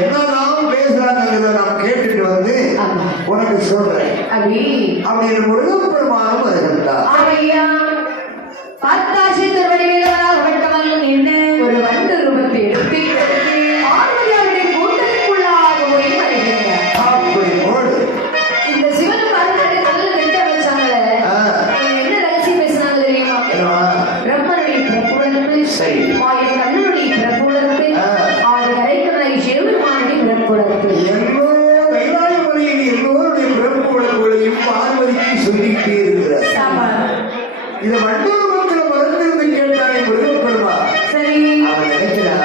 என்னதான் பேசுறாங்கிறத நான் கேட்டுட்டு வந்து உனக்கு சொல்றேன். அப்படின்னு முருகப்பெருமானும் வருகின்றார். என்ன ஒரு வண்டு ரூபத்தை எடுத்து பார்வதியாருடைய கூட்டத்துக்குள்ளாக போய் மறைகின்றார். இந்த சிவன் பார்வதி நல்ல நெட்ட வச்சாங்களே, என்ன ரகசியம் பேசினாங்க தெரியுமா? பிரம்மனுடைய பிறப்புடனுக்கு கண்ணனுடைய பிறப்புடனுக்கு ஆறு கரைக்கலை சிவபெருமானுடைய பிறப்புடனுக்கு எல்லோருடைய பிறப்பு வழக்குகளையும் பார்வதிக்கு சொல்லிக்கிட்டே இருக்கிறார். இதை வண்டூர்மக்களை மறந்திருந்து கேட்டானே முருகப்பெருமா. சரி, அவன் நினைக்கிறான்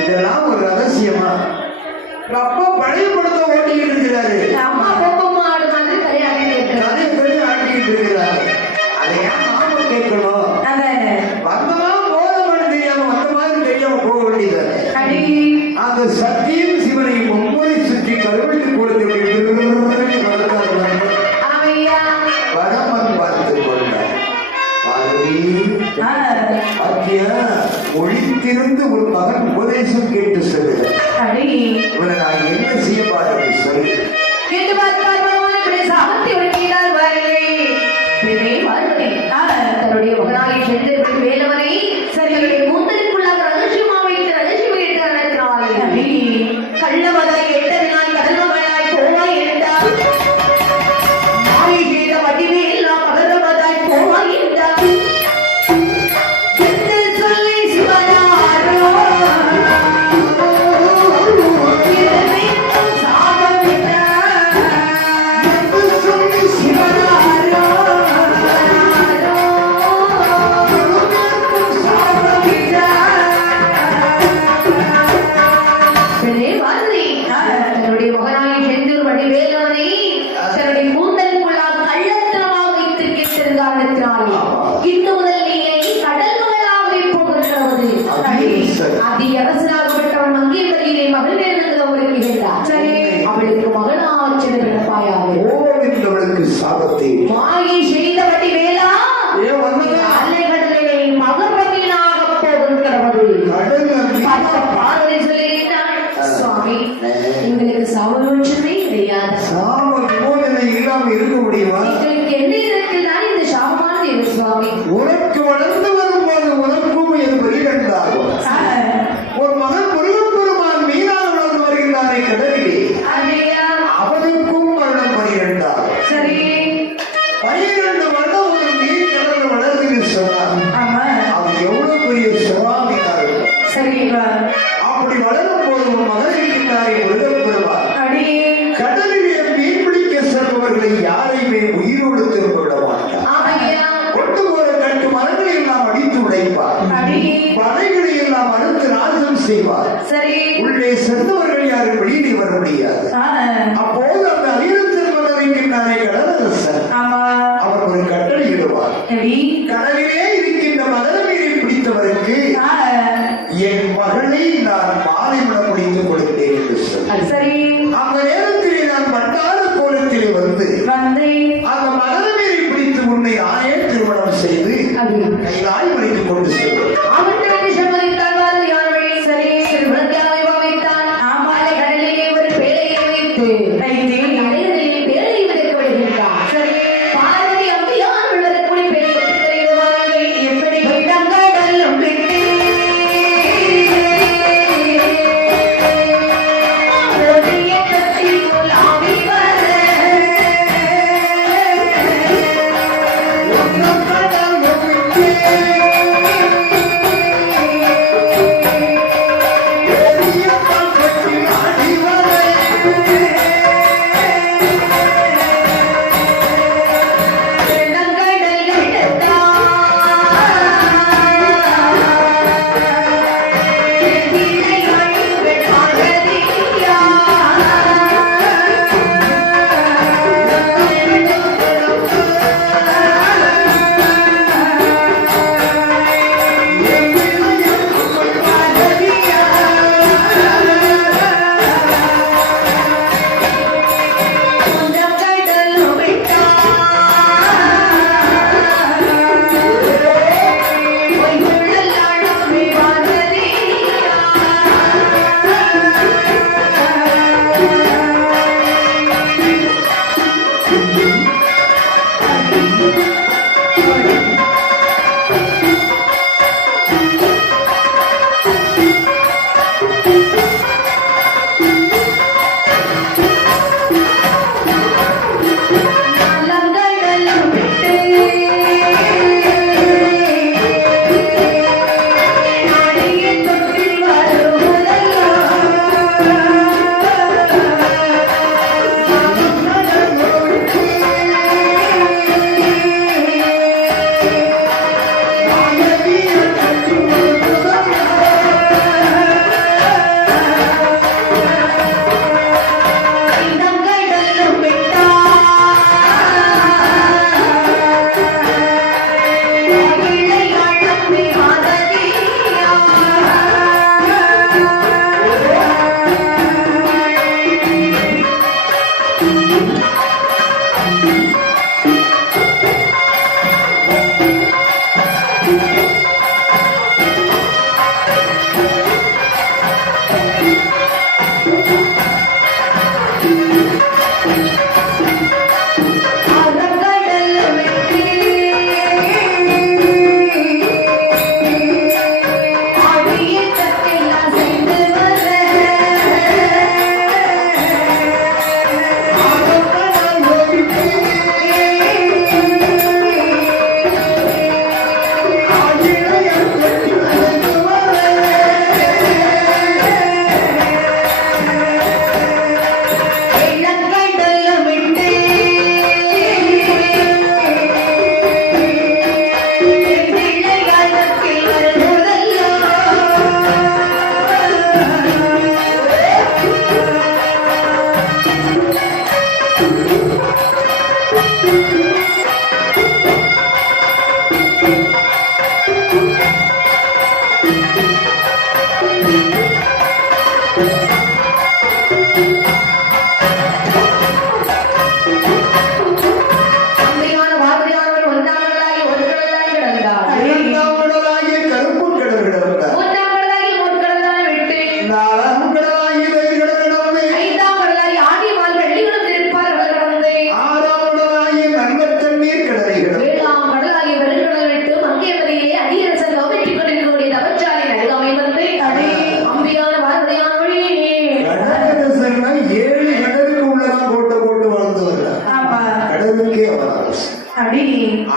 இதெல்லாம் ஒரு ரகசியமா அப்பா பழைய படத்தை ஓட்டிக்கிட்டு இருக்கிறாரு. அம்மா பொம்மை ஆடு மாதிரி கதை ஆட்டிக்கிட்டு இருக்கிறாரு. அதை ஏன் நாம கேட்கணும்? வந்ததான் போதமான தெரியாம வந்த மாதிரி தெரியாம போக வேண்டியது. அந்த சத்தியம் சிவனை மும்முறை சுற்றி கருவெட்டு கொடுத்து வடமன் பார்த்து கொண்ட ஒழித்திருந்து ஒரு மகன் உபதேசம் கேட்டு சொல்லுகிறார். இவனை நான் என்ன செய்ய பாருங்க சொல்லி தன்னுடைய மகனாகி சென்று வேலவனை சரிகளுடைய கூந்தலுக்குள்ளாக ரகசியமாக வைத்து ரகசியம் வைத்து நடத்தினார்கள். கள்ளவதை எட்டதினால் கடல்மகளாய் போவாய் என்றார். மாயை செய்த வடிவே எல்லாம் பகரவதாய் போவாய் என்றார். சொல்லி சிவனாரோ சாபம் என்றார். சொல்லி சிவனாரோ தன்னுடைய மகனாகி செந்தூர் வடிவேலவனை தன்னுடைய கூந்தலுக்குள்ளாக கள்ளத்தனமாக வைத்து கேட்டது காரணத்தினாலே இன்று முதல் நீயை கடல் மகளாக போகிறது. அதி அரசனாகப்பட்டவன் அங்கே வழியிலே மகள் வேணுங்கிற ஒரு கேட்டார். சரி, அவளுக்கு மகனாக சென்று கிடப்பாயாக சாபத்தை மாயை செய்த வடிவேலா அலைகடலை மகரவீனாக போகிறது. பார்வதி சொல்லுகிறாள், சுவாமி எங்களுக்கு சாபமோட்சமே கிடையாது. சாப விமோசனை இல்லாம இருக்க முடியுமா? எங்களுக்கு என்ன இருக்குதான் இந்த சாபமானது சுவாமி? உனக்கு வளர்ந்து வரும்போது உனக்கும் இது வெளியிடந்தாகும். ஒரு மகன் முருகப்பெருமான் மீனாக வளர்ந்து வருகின்றாரே கடலிலே, அவனுக்கும் வருடம் 12. சரி, 12 வருடம் ஒரு மீன் கடல் வளர்ந்து சொன்னார். அது எவ்வளவு பெரிய சுவாமியா இருக்கும். சரி, அப்படி வளரும் போது ஒரு மகன் இருக்கின்றாரே முருகப்பெருமான் கடலிலே மீன் பிடிக்க செல்பவர்களை யாரையுமே உயிரோடு திரும்ப விட மாட்டார். கொண்டு போற கட்டு மரங்களை எல்லாம் அடித்து உடைப்பார். படைகளை எல்லாம் அறுத்து நாசம் செய்வார். உள்ளே சென்றவர்கள் யாரும் வெளியே வர முடியாது. அப்போது அந்த அகிலம் செல்வதர் இருக்கின்றாரே கடலரசர், அவர் ஒரு கட்டளை இடுவார். கடலிலே இருக்கின்ற மகர மீனை பிடித்தவருக்கு என் மகளை நான் மாலைமணம் முடித்து கொடுத்தேன் என்று சொல்லி அந்த நேரத்திலே நான் பட்டார கோலத்திலே வந்து அந்த மகர மீனை பிடித்து உன்னை ஆயே திருமணம் செய்து கைலாய் மறைத்து கொண்டு செல்வேன். எப்படி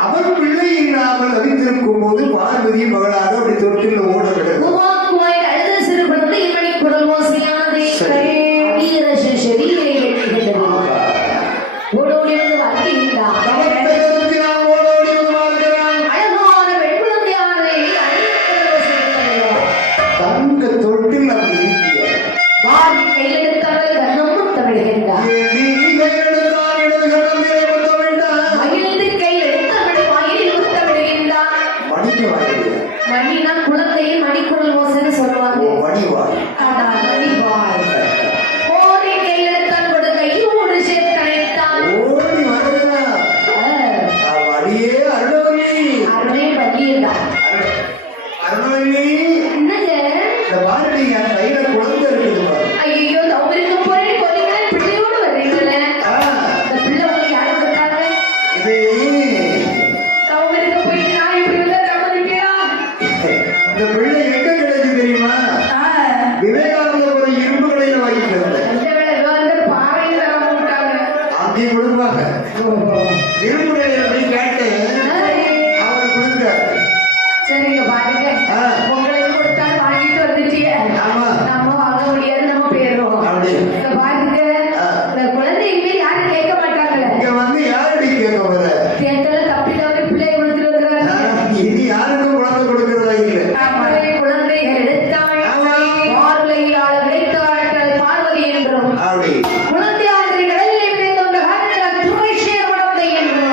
அவர் பிள்ளை இல்லாமல் அறிந்திருக்கும் போது பார்வதி மகளாக அப்படி தொட்டில் ஓட விடுகிறார். தங்க தொட்டில் அப்படி குழந்தையை மணிக்குழல் மோசன்னு சொல்லுவாங்க. மணிவாய் ஓடி கையெழுத்தான் கொடுக்கை ஓடு சேர்த்தனைத்தான் ஓடி வருகிறார். அடியே அருணவல்லி, அருணே பள்ளியதான் அருணவல்லி, என்னங்க இந்த பாரதி என் கையில குழந்தை இருக்குது பாரு. ஐயோ தவறுக்கு போய் கொதிக்க பிள்ளையோடு வர்றீங்களே. இந்த பிள்ளை உங்களுக்கு யாரு கொடுத்தாங்க? இது தவறுக்கு போய் நான் இப்படி இருந்தா தவறுக்கியா? இந்த பிள்ளை எங்க கிடைக்குது தெரியுமா? விவேகானந்தபுரம் இரும்பு கடையில வாங்கிட்டு வந்தேன். இந்த வேலை வந்து பாறையில் தர மாட்டாங்க. அங்கேயும் கொடுப்பாங்க. இரும்பு கடையில போய் கேட்டு அவர் கொடுத்தார். சரிங்க பாருங்க, உங்களுக்கு கொடுத்தாலும் வாங்கிட்டு வந்துட்டீங்க. ஆமா. நம்ம வாங்க முடியாது, நம்ம போயிடுவோம். அப்படி இந்த பாருங்க, இந்த குழந்தை இனிமேல் யாரும் கேட்க மாட்டாங்கல்ல. இங்க வந்து யாரடி கேட்க வர? கேட்டால தப்பி தவறி பிள்ளையை கொடுத்துட்டு வந்துடுறாங்க. இது யாருக்கும் குழந்தை கொடுக்கறதா இல்லை. குழந்தைகள் எடுத்தாள் பார்வையால் விளைத்தாள் பார்வதி என்றும் அப்படி குழந்தை ஆண்டு கடலில் விளைந்த காலத்தில் துணை சேர் குழந்தை என்றும்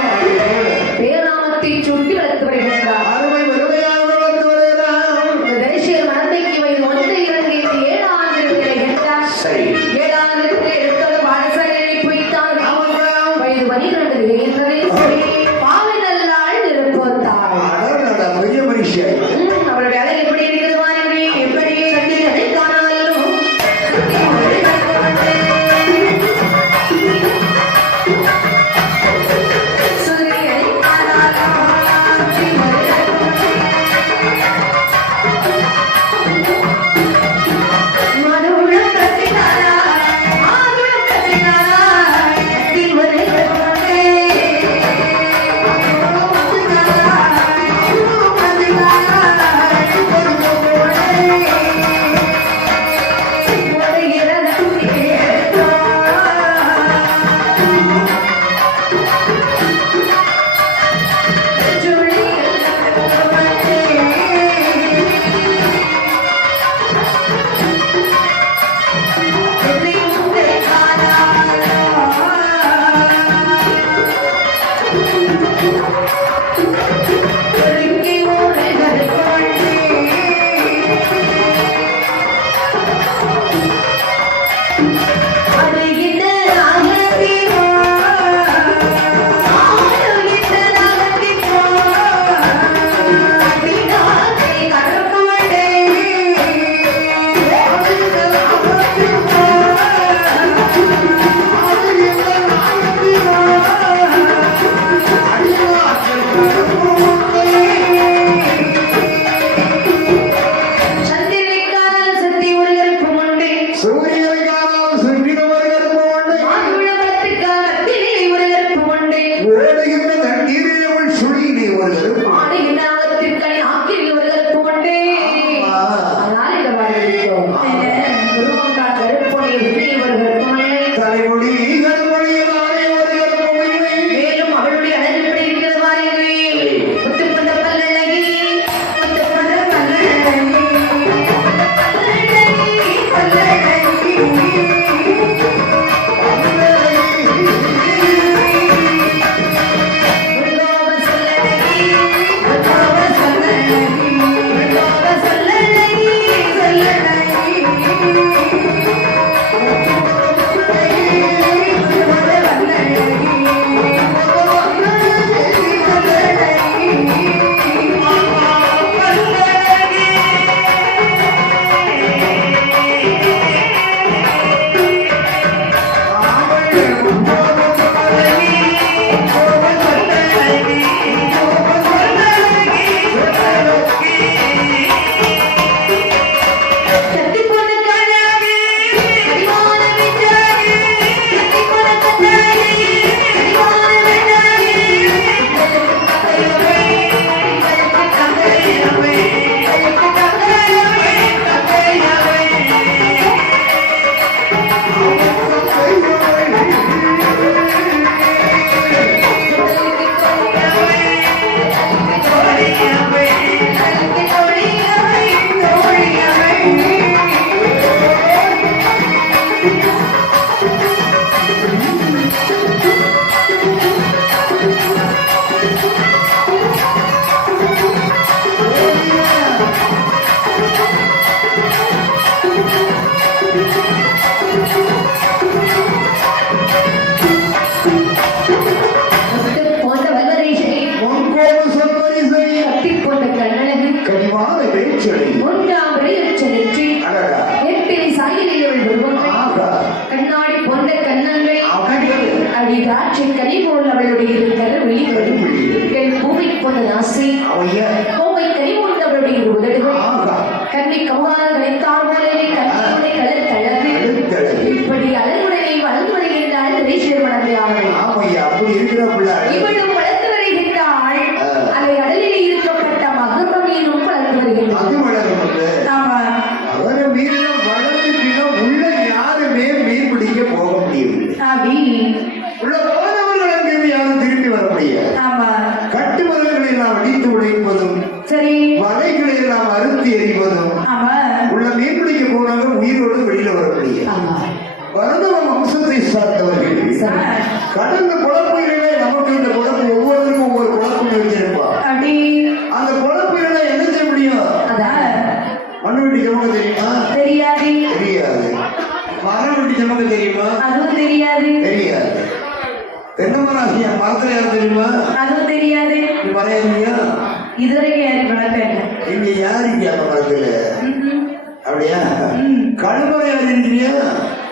சூரியனை காணாமல் சுற்றின ஒரு கருப்பு உண்டு. மாதுளம்பழத்துக்காகத்திலே ஒரு கருப்பு உண்டு. ஓடுகின்ற தண்ணீரில் அவள் சுழியிலே ஒரு கருப்பு உண்டு. ஆடுகின்ற ஆகத்திற்கனி ஆக்கில் ஒரு கருப்பு உண்டு. ஆமா. அதனால் இந்த வாழ்க்கைக்கும் குருவங்கால் கருப்புடைய விட்டு ஒரு கருப்பு உண்டு. தலைமுடி கருமொழியினாலே ஒரு கருப்பு உண்டு. மேலும் அவளுடைய அழகு எப்படி இருக்கிறது பாருங்கள். முத்துப்பந்த பல்லழகி, முத்துப்பந்த பல்லழகி, பல்லழகி, உலோக சொல்லழகி, உலோக சொல்லழகி, உலோக சொல்லழகி, சொல்லழகி. போன்ற வல்லரீஷை பொங்கோடு சொல்வரிசை போன்ற கண்ணழகு கனிவான பேச்சொலி. மூன்றாம் விரையச்சலிற்றி அடடா. எட்டிலை சாயலில் உருவங்கள் ஆகா. கண்ணாடி போன்ற கண்ணங்கள் அகடிகள். அடி திராட்சை கனி போல் அவளுடைய இருக்கிற விழிகள் பூமி போன்ற நாசி அவைய. கோவை கனி போன்ற அவளுடைய உதடுகள் ஆகா. கண்ணி கவ்வாறு கலைத்தார் போலே கண்ணுடைய கழுத்தழகு எழுத்தழகு. இப்படி அழகுடனே வளர்ந்து வருகின்றாள் திரைச்சேர் மனதையாளர் ஆமையா அப்படி இருக்கிற பிள்ளை. இவளும் வளர்ந்து வருகின்றாள் அதை அடலிலே இருக்கப்பட்ட மகப்பமீனும் வளர்ந்து வருகின்றாள் அது வளரும் இல்லை. ஆமா அவரை மீறின வளர்ந்துட்டினா உள்ள யாருமே மீன் பிடிக்க போக முடியவில்லை. ஆவி உள்ள போனவர்கள் அங்கிருந்து யாரும் திரும்பி வர முடியாது. ஆமா கட்டு மரங்களை எல்லாம் அடித்து உடைப்பதும் சரி வலைகளை எல்லாம் அறுத்து எறிவதும் ஆமா உள்ள மீன் பிடிக்க போனவங்க உயிரோடு வெளியில வர முடியாது. ஆமா பரதவ வம்சத்தை சார்ந்தவர்கள் சரி. கடந்த குழப்பையிலே நமக்கு இந்த குழப்பம் ஒவ்வொருவருக்கும் ஒவ்வொரு குழப்பம் வச்சிருப்பா. அப்படி அந்த குழப்பையில என்ன செய்ய முடியும்? அதான் மண்ணு வெட்டி சமக்க தெரியுமா? தெரியாது தெரியாது. மரம் வெட்டி சமக்க தெரியுமா? அதுவும் தெரியாது தெரியாது. தென்னமராசியா மரத்துல யார் தெரியுமா? அதுவும் தெரியாது நீ மறையா இதுவரைக்கும் யாரும் வளர்க்கல இங்க யாரு இங்க அந்த மரத்துல? அப்படியா? கழுமறை அறிஞ்சியா?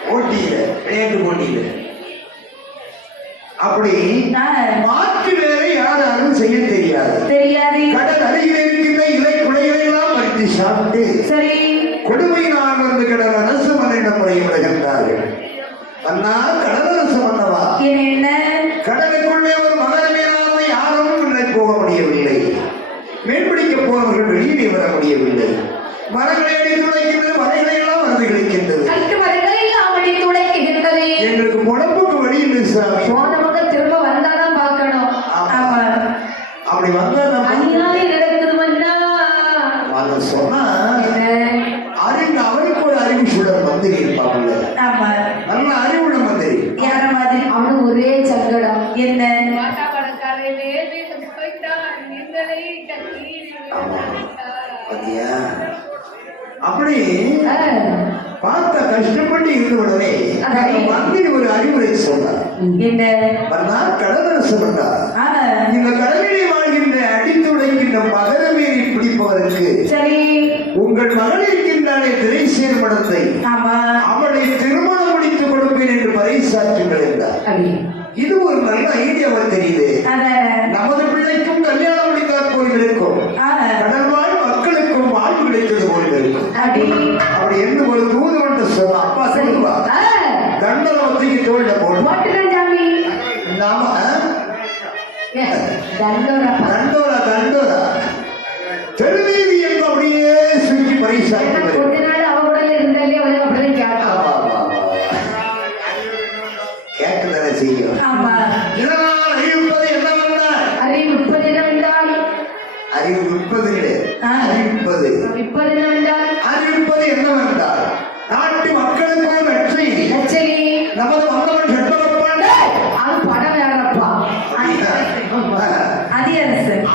போட்டியில விளையாட்டு போட்டியில அப்படி மாற்று வேலை யாராலும் செய்ய தெரியாது. தெரியாது கடல் அருகில் இருக்கின்ற இலை குலைகளை எல்லாம் பறித்து சாப்பிட்டு சரி கொடுமையினால் வந்து கடல் அரசு மன்னிடம் முறையிடுகின்றார்கள். அண்ணா கடலரசு மன்னவா, என்ன கடலுக்குள்ளே ஒரு மகர மீனாக யாரும் உள்ளே போக முடியவில்லை. மீன்பிடிக்க போனவர்கள் வெளியே வர முடியவில்லை. மரங்களை அடித்து உடைக்கின்றது, மலைகளை எல்லாம் வந்து கிடைக்கின்றது. கட்டு மரங்கள் எல்லாம் அடித்து உடைக்கின்றது. எங்களுக்கு பொழப்புக்கு வழி இல்லை சாமி. போனவங்க திரும்ப வந்தாதான் பார்க்கணும். ஆமா அப்படி வந்தா நம்ம அநியாயம் நடக்குது மன்னா. அதை சொன்னா என்ன? அறிவு அவருக்கு ஒரு அறிவு சுடர் மந்திரி இருப்பாங்கல்ல, ஆமா நல்ல அறிவுள்ள மந்திரி. யார மாதிரி அவனு ஒரே சங்கடம். என்ன? பாத்தியா? அப்படி பார்த்த கஷ்டப்பட்டு இருந்த உடனே மந்திரி ஒரு அறிவுரை சொன்னார். என்ன? மன்னா, கடலரசு மன்னா, இந்த கடலிலே வாழ்கின்ற அடித்து உடைக்கின்ற மகர மீறி பிடிப்பவருக்கு சரி உங்கள் மகள் இருக்கின்றானே திரைசேர் மடத்தை ஆமா அவளை திருமணம் முடித்துக் கொடுப்பேன் என்று பறைசாற்றுங்கள் என்றார். இது ஒரு நல்ல ஐடியாவா தெரியுது. நமது பிள்ளைக்கும் கல்யாணம் முடித்தார் போல் இருக்கும், கடல் வாழ் மக்களுக்கும் வாழ்வு கிடைத்தது போல் இருக்கும். அப்படி என்று ஒரு தூதுவன் சொன்ன அப்பா தண்டோரா தண்டோரா தெருவீதி என்று அப்படியே சுற்றி பரிசாற்றி கொஞ்ச நாள் அவ கூட இருந்தாலே அவனுக்கு அப்படிதான் கேட்டான். கேட்கதானே செய்யும். ஆமா. இதனால் அறிவிப்பது என்னவென்றால் அறிவிப்பது என்னவென்றால் அறிவிப்பது அறிவிப்பது என்னவென்றால் நாட்டு மக்களுக்கு நற்செய்தி நமது வந்தவன் செட்டவப்பாண்ட அது படம் வேறப்பா.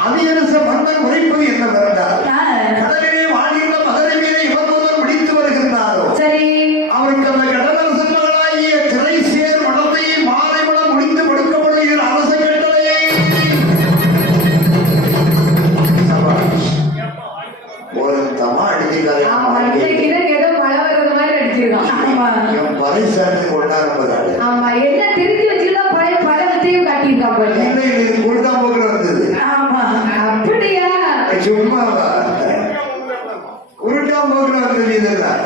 அதிகரசு மன்னன் உரைப்பது என்னவென்றால் கடலிலே வாழ்கின்ற மதுரை மீது இவர் ஒருவர் முடித்து வருகின்றாரோ சரி அவருக்கு அந்த கடலரசன் மகளாகிய திரை சேர் மனத்தை மாலை மனம் முடித்து கொடுக்கப்படுகிற அரச கட்டளையை ஒரு தமா ஏதோ மழை வர்றது மாதிரி அடிச்சிருக்கான். பறைசாட்டு கொண்டாடுறாரு. ஆமா என்ன தெரிஞ்சு வச்சுதான் பழைய பழத்தையும் காட்டியிருக்கான். இது குருதான் போக்குற வந்தது. ஆமா அப்படியா சும்மாவா குருட்டாம் போக்குற வந்தது இதெல்லாம்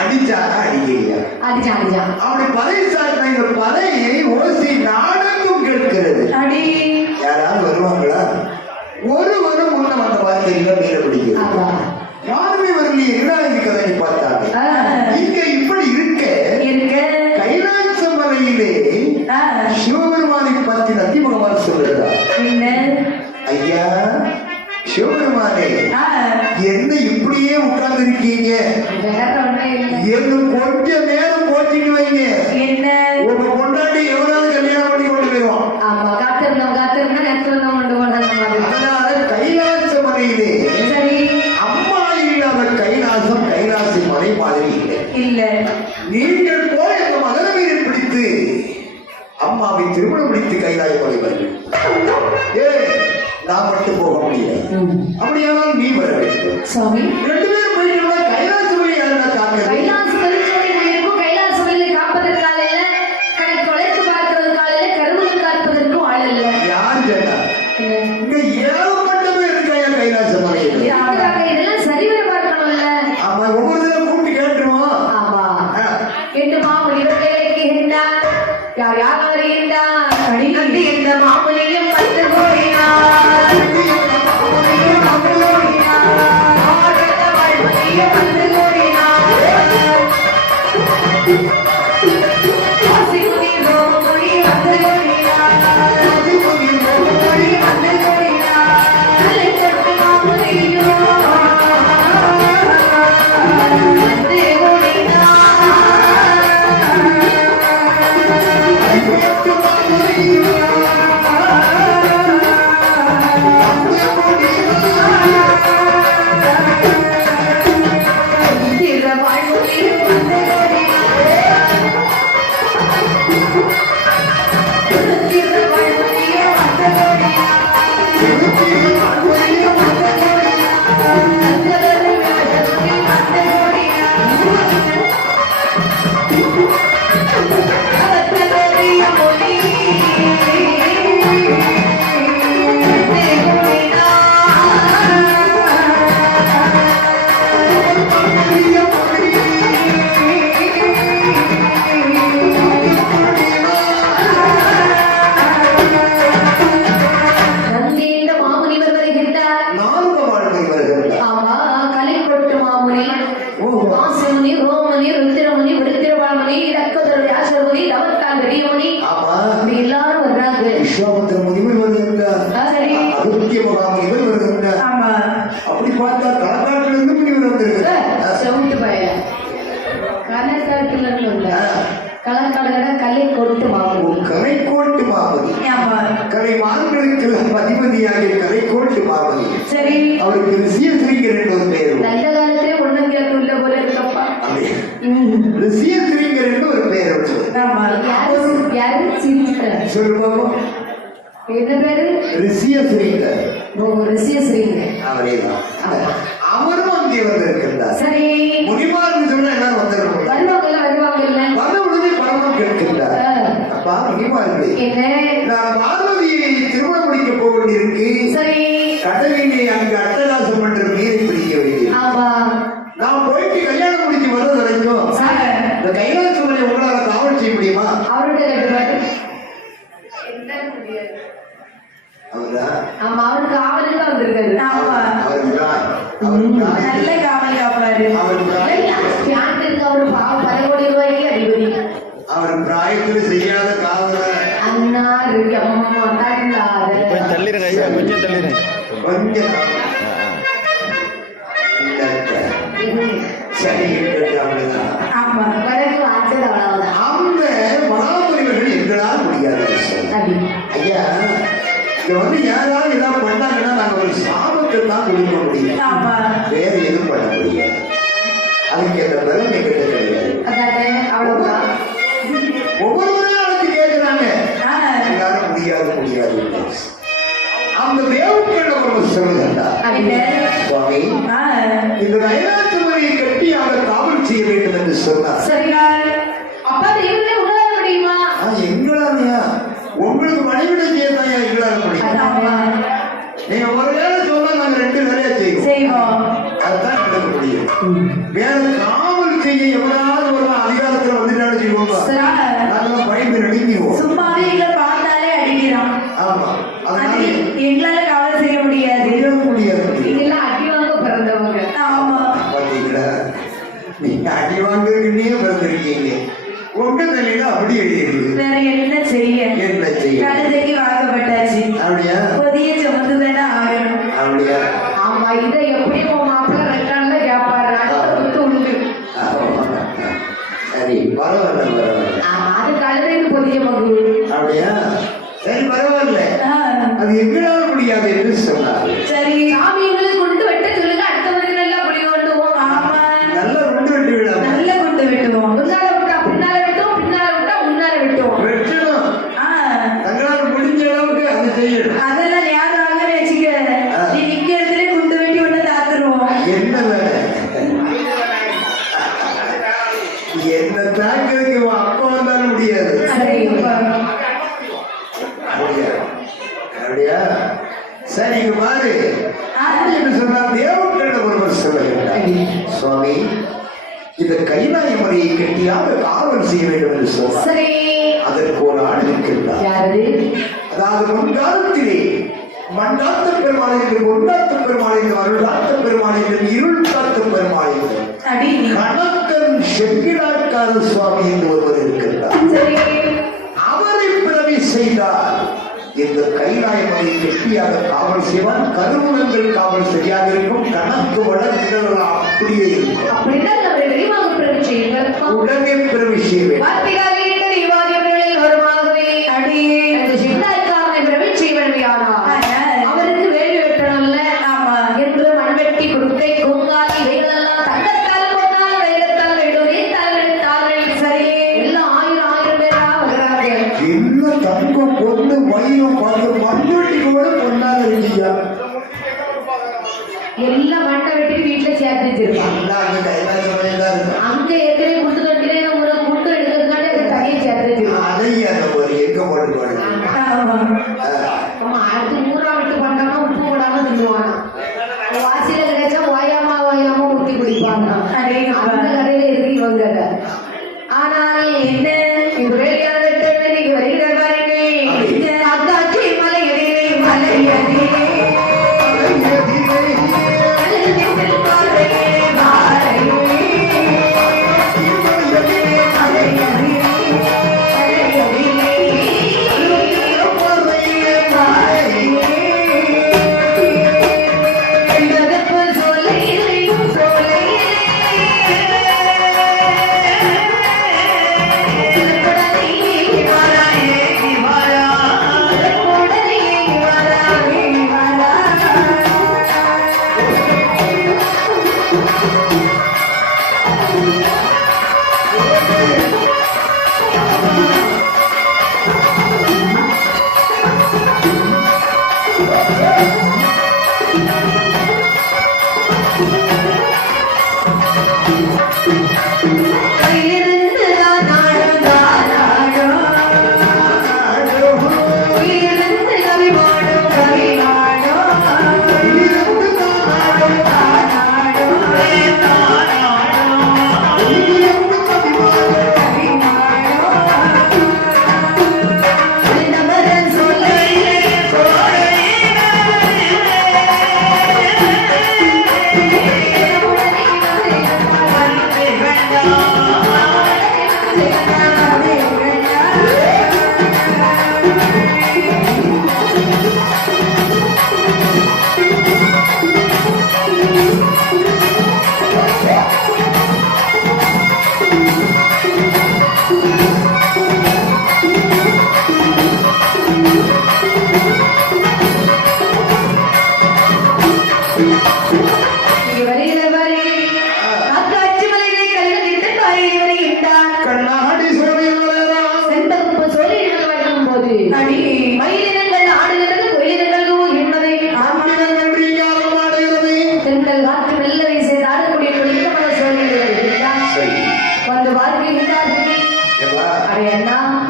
அடிச்சாக்கா அடிக்கலையா அப்படி பறைசாட்டின இந்த பறையை ஓசி நாடகம் கேட்கிறது. யாராவது வருவாங்களா? ஒருவரும் முன்ன வந்த வார்த்தையில மீற பிடிக்கிறது. யாருமே வரலையே. என்ன இந்த கதையை பார்த்தாங்க. இங்க இப்படி இருக்க கைலாச மலையிலே சிவபெருமானை பற்றி நந்தி பகவான் சொல்லுகிறார். ஐயா சிவபெருமானே என்ன இப்படியே உட்கார்ந்து இருக்கீங்க? கொஞ்ச நேரம் போச்சுன்னு வைங்க உங்க கொண்டாடி எவனாவது கல்யாணம் பண்ணி கொண்டு போயிடுவான். அதனால கைலாச மலையிலே அம்மா இல்லாத கைலாசி மலை மாதிரி இல்லை. நீங்கள் போய் அந்த மகரவீரை பிடித்து அம்மாவை திருமணம் முடித்து கைலாய மலை வருங்கள். நான் மட்டும் போக முடியாது. அப்படியானால் நீ வர வேண்டும். சுவாமி 2 பேரும் போயிட்டு கைலாச மலை யாருன்னா காக்க கைலாச மலையை காப்பதற்காக தொலைத்து பார்க்கிறதுக்காக கருவூர் காப்பதற்கும் ஆள் இல்லை. யார் கேட்டா? இங்க ஏகப்பட்டவே இருக்காயா கைலாச மலையில். இதெல்லாம் சரிவர பார்க்கணும்ல. ஆமா ஒவ்வொரு தடவை கூட்டி கேட்டுருவோம். ஆமா கேட்டு மாமுனிவர்களை கேட்கின்றார். யார் யார் வருகின்றார்? நந்தி என்ற மாமுனியும் 10 கோடினார். விஸ்வாமித்திர முனிவர் வருகின்றார். அகத்திய மகாமுனிவர் வருகின்றார். அப்படி பார்த்தா களக்காட்டிலிருந்து முனிவர் வந்திருக்கிறார். கலைக்கோட்டு மாமதி கலை மான்களுக்கு அதிபதியாகிய கலைக்கோட்டு மாமதி. சரி அவருக்கு ரிஷியசிரிங்கர் என்ற ஒரு பெயர். நல்ல காலத்திலே ஒண்ணும் கேட்டுள்ள போல இருக்கப்பா. ரிஷியசிரிங்கர் என்று ஒரு பெயர் உண்டு. சொல்லுவோம் என்ன பேரு? ரிஷியசிரிங்கர். ரிஷியசிரிங்கர் அவரேதான். அவரும் அங்கே வந்திருக்கின்றார். சரி முனிமார்னு சொன்னா எல்லாரும் வருவாங்கல்ல வந்த உடனே பரமம் கேட்கின்றார். அப்பா முனிமார்களே, நான் பார்வதியை திருமணம் முடிக்க போக வேண்டியிருக்கு. சரி கடலிலே அங்கு அட்டகாசம் பண்ற நீரை பிடிக்க வேண்டியது. நான் போயிட்டு கல்யாணம் முடிச்சு வர்றது வரைக்கும் இந்த கைலாச மலை உங்களால காவல் செய்ய முடியுமா? அவருடைய அவருதான். ஆமா அவருக்கு ஆவலுக்கு தான் வந்திருக்காரு. ஆமா அவருதான். நல்ல காவல் காப்பாரு. அவருதான். தியானத்துக்கு அவரு பல கோடி ரூபாய்க்கு அதிபதி. அவர் பிராயத்துல செய்யாத காவல அண்ணா இருக்கு அம்மா தள்ளாத கொஞ்சம் தள்ளிடுங்க ஐயா, கொஞ்சம் தள்ளிடுங்க. கொஞ்சம் சரி இருக்கட்டும், அவ்வளவுதான். ஆமா பிறகு ஆச்சது அவ்வளவுதான். அந்த மகாபலிவர்கள் எங்களால் முடியாத விஷயம். அப்படி ஐயா, இங்க வந்து யாராவது ஏதாவது பண்ணாங்கன்னா நாங்க ஒரு சாபத்தை தான் கொடுக்க முடியும், ஆமா வேற எதுவும் பண்ண முடியாது. அதுக்கு அந்த பலன் எங்கிட்ட கிடையாது. அதானே அவ்வளவுதான். ஒவ்வொருவரையும் அழைச்சு கேட்கிறாங்க, எல்லாரும் முடியாது முடியாது. அந்த தேவர்கள் அவர் சொல்லுகிறார், சுவாமி இந்த கைலாசமலையை கட்டி அவர் காவல் செய்ய வேண்டும் என்று சொன்னார். சரியா அப்பா இவங்களே உங்களால முடியுமா? எங்களாலையா? உங்களுக்கு மனைவிட செய்யறதா எங்களால முடியும்? நீங்க ஒரு வேலை சொன்னா நாங்க 2 வேலையா செய்வோம். அதுதான் நடக்க முடியும். வேற காவல் செய்ய எவனாவது ஒரு அதிகாரத்துல வந்துட்டாலும் செய்வோம், நல்லா பயந்து நடுங்கிடுவோம். சும்மாவே எங்களை பார்த்தாலே அடிக்கிறோம். ஆமா, அதனால எங்களால காவல் செய்ய முடியாது. முடியாது. நீங்கெல்லாம் அடி வாங்க பிறந்தவங்க. ஆமா பாத்தீங்களா, நீங்க அடி வாங்குறதுன்னே பிறந்திருக்கீங்க. உங்க தலையில அப்படி எழுதிருக்கு. வேற என்ன செய்ய? என்ன செய்ய? கழுதைக்கு வாக்கப்பட்டாச்சு. அப்படியா? புதிய சுமந்துதானே ஆகணும். அப்படியா? ஆமா இதை எப்படியும் உன் மாப்பிள்ள ரெண்டாண்டுல கேட்பாரு. அடுத்த உண்டு. சரி, பரவாயில்ல பரவாயில்ல. ஆமா அது கழுதைக்கு புதிய பங்கு. அப்படியா? சரி, பரவாயில்ல. அது எங்களால முடியாது என்று சொன்னார். சரி சாமி உங்களுக்கு கொண்டு வெட்ட சொல்லுங்க, அடுத்தவருக்கு நல்லா புளி கொண்டுவோம். நல்லா கொண்டு வெட்டி விடாம நல்ல கொண்டு விட்டுவோம். முன்னால விட்டா பின்னால விட்டோம், பின்னால விட்டா முன்னால விட்டோம். வெட்டணும். தங்களால் முடிஞ்ச அளவுக்கு அதை செய்யணும். அதெல்லாம் ஞாபகம் வாங்கன்னு வச்சுக்க. நீ நிக்க இடத்துல குண்டு வெட்டி ஒண்ணு தாத்துருவோம். என்ன வேலை? என்ன தாக்கிறதுக்கு உன் அப்பா வந்தாலும் முடியாது. அப்படியா? சரி, இங்க பாரு என்று சொன்னால் தேவர்களிடம் ஒருவர் சொல்லுகிறார், சுவாமி இந்த கைலாய மலையை கட்டியாக காவல் செய்ய வேண்டும் என்று சொன்னார். சரி அதற்கு ஒரு ஆள் இருக்கின்றார். யாரு? அதாவது முன்காலத்திலே மண்ணாத்த பெருமாளையும் ஒன்றாத்த பெருமாளையும் அருளாத்த பெருமாளையும் இருள் காத்த பெருமாளையும் அடி கணக்கன் செக்கினாட்கார சுவாமி என்று ஒருவர் இருக்கின்றார். சரி அவரை பிறவி செய்தார் இந்த கைலாய மலையை கெட்டியாக காவல் செய்வான். கருவூலங்கள் காவல் சரியாக இருக்கும். கணக்கு வழக்குகள் அப்படியே இருக்கும். அப்படின்னா நம்ம விரிவாக பிறகு செய்யுங்கள். உடனே பிறவி செய்வேன். வார்த்தைகாலியிட்ட தீபாவளிகளில் வருமாகவே அடியே அந்த சின்னாய்க்காரனை பிறவி செய்வனையானா அவருக்கு வேலி வெட்டணும்ல. ஆமா என்று மண்வெட்டி குடுக்கை கொங்காலி இவைகளெல்லாம் தங்கத்தால் கொண்டால் வைரத்தால் வெடுனே தாழ்வெடுத்தார்கள். சரி எல்லாம் 1000 பேரா வருகிறார்கள். என்ன தங்கம் பொண்ணு வயிறும் பார்த்து மண்வெட்டி கூட பொண்ணாக இருக்கியா? எல்லாம் மண்ணை வெட்டி வீட்டுல சேர்த்து வச்சிருப்பாங்க. அங்க கைலாய மலையில தான் இருக்கு. அங்க ஏற்கனவே குண்டு கட்டிலே ஒரு குண்டு எடுக்கிறதுக்காண்டி அதை தனியை சேர்த்து வச்சிருப்பாங்க. அதையும் அந்த ஒரு எங்க போட்டு போடுங்க. ஆமா அடுத்து ஊரா விட்டு பண்ணாம உப்பு போடாம தின்னுவாங்க. வாசியில கிடைச்சா ஓயாம ஊத்தி குடிப்பாங்க. அந்த கடையில இருக்கு இவங்க கதை. ஆனால் என்ன இவரையான நீங்க வருகிற பாருங்க. அத்தாச்சி மலை எதிரே மலை எதிரே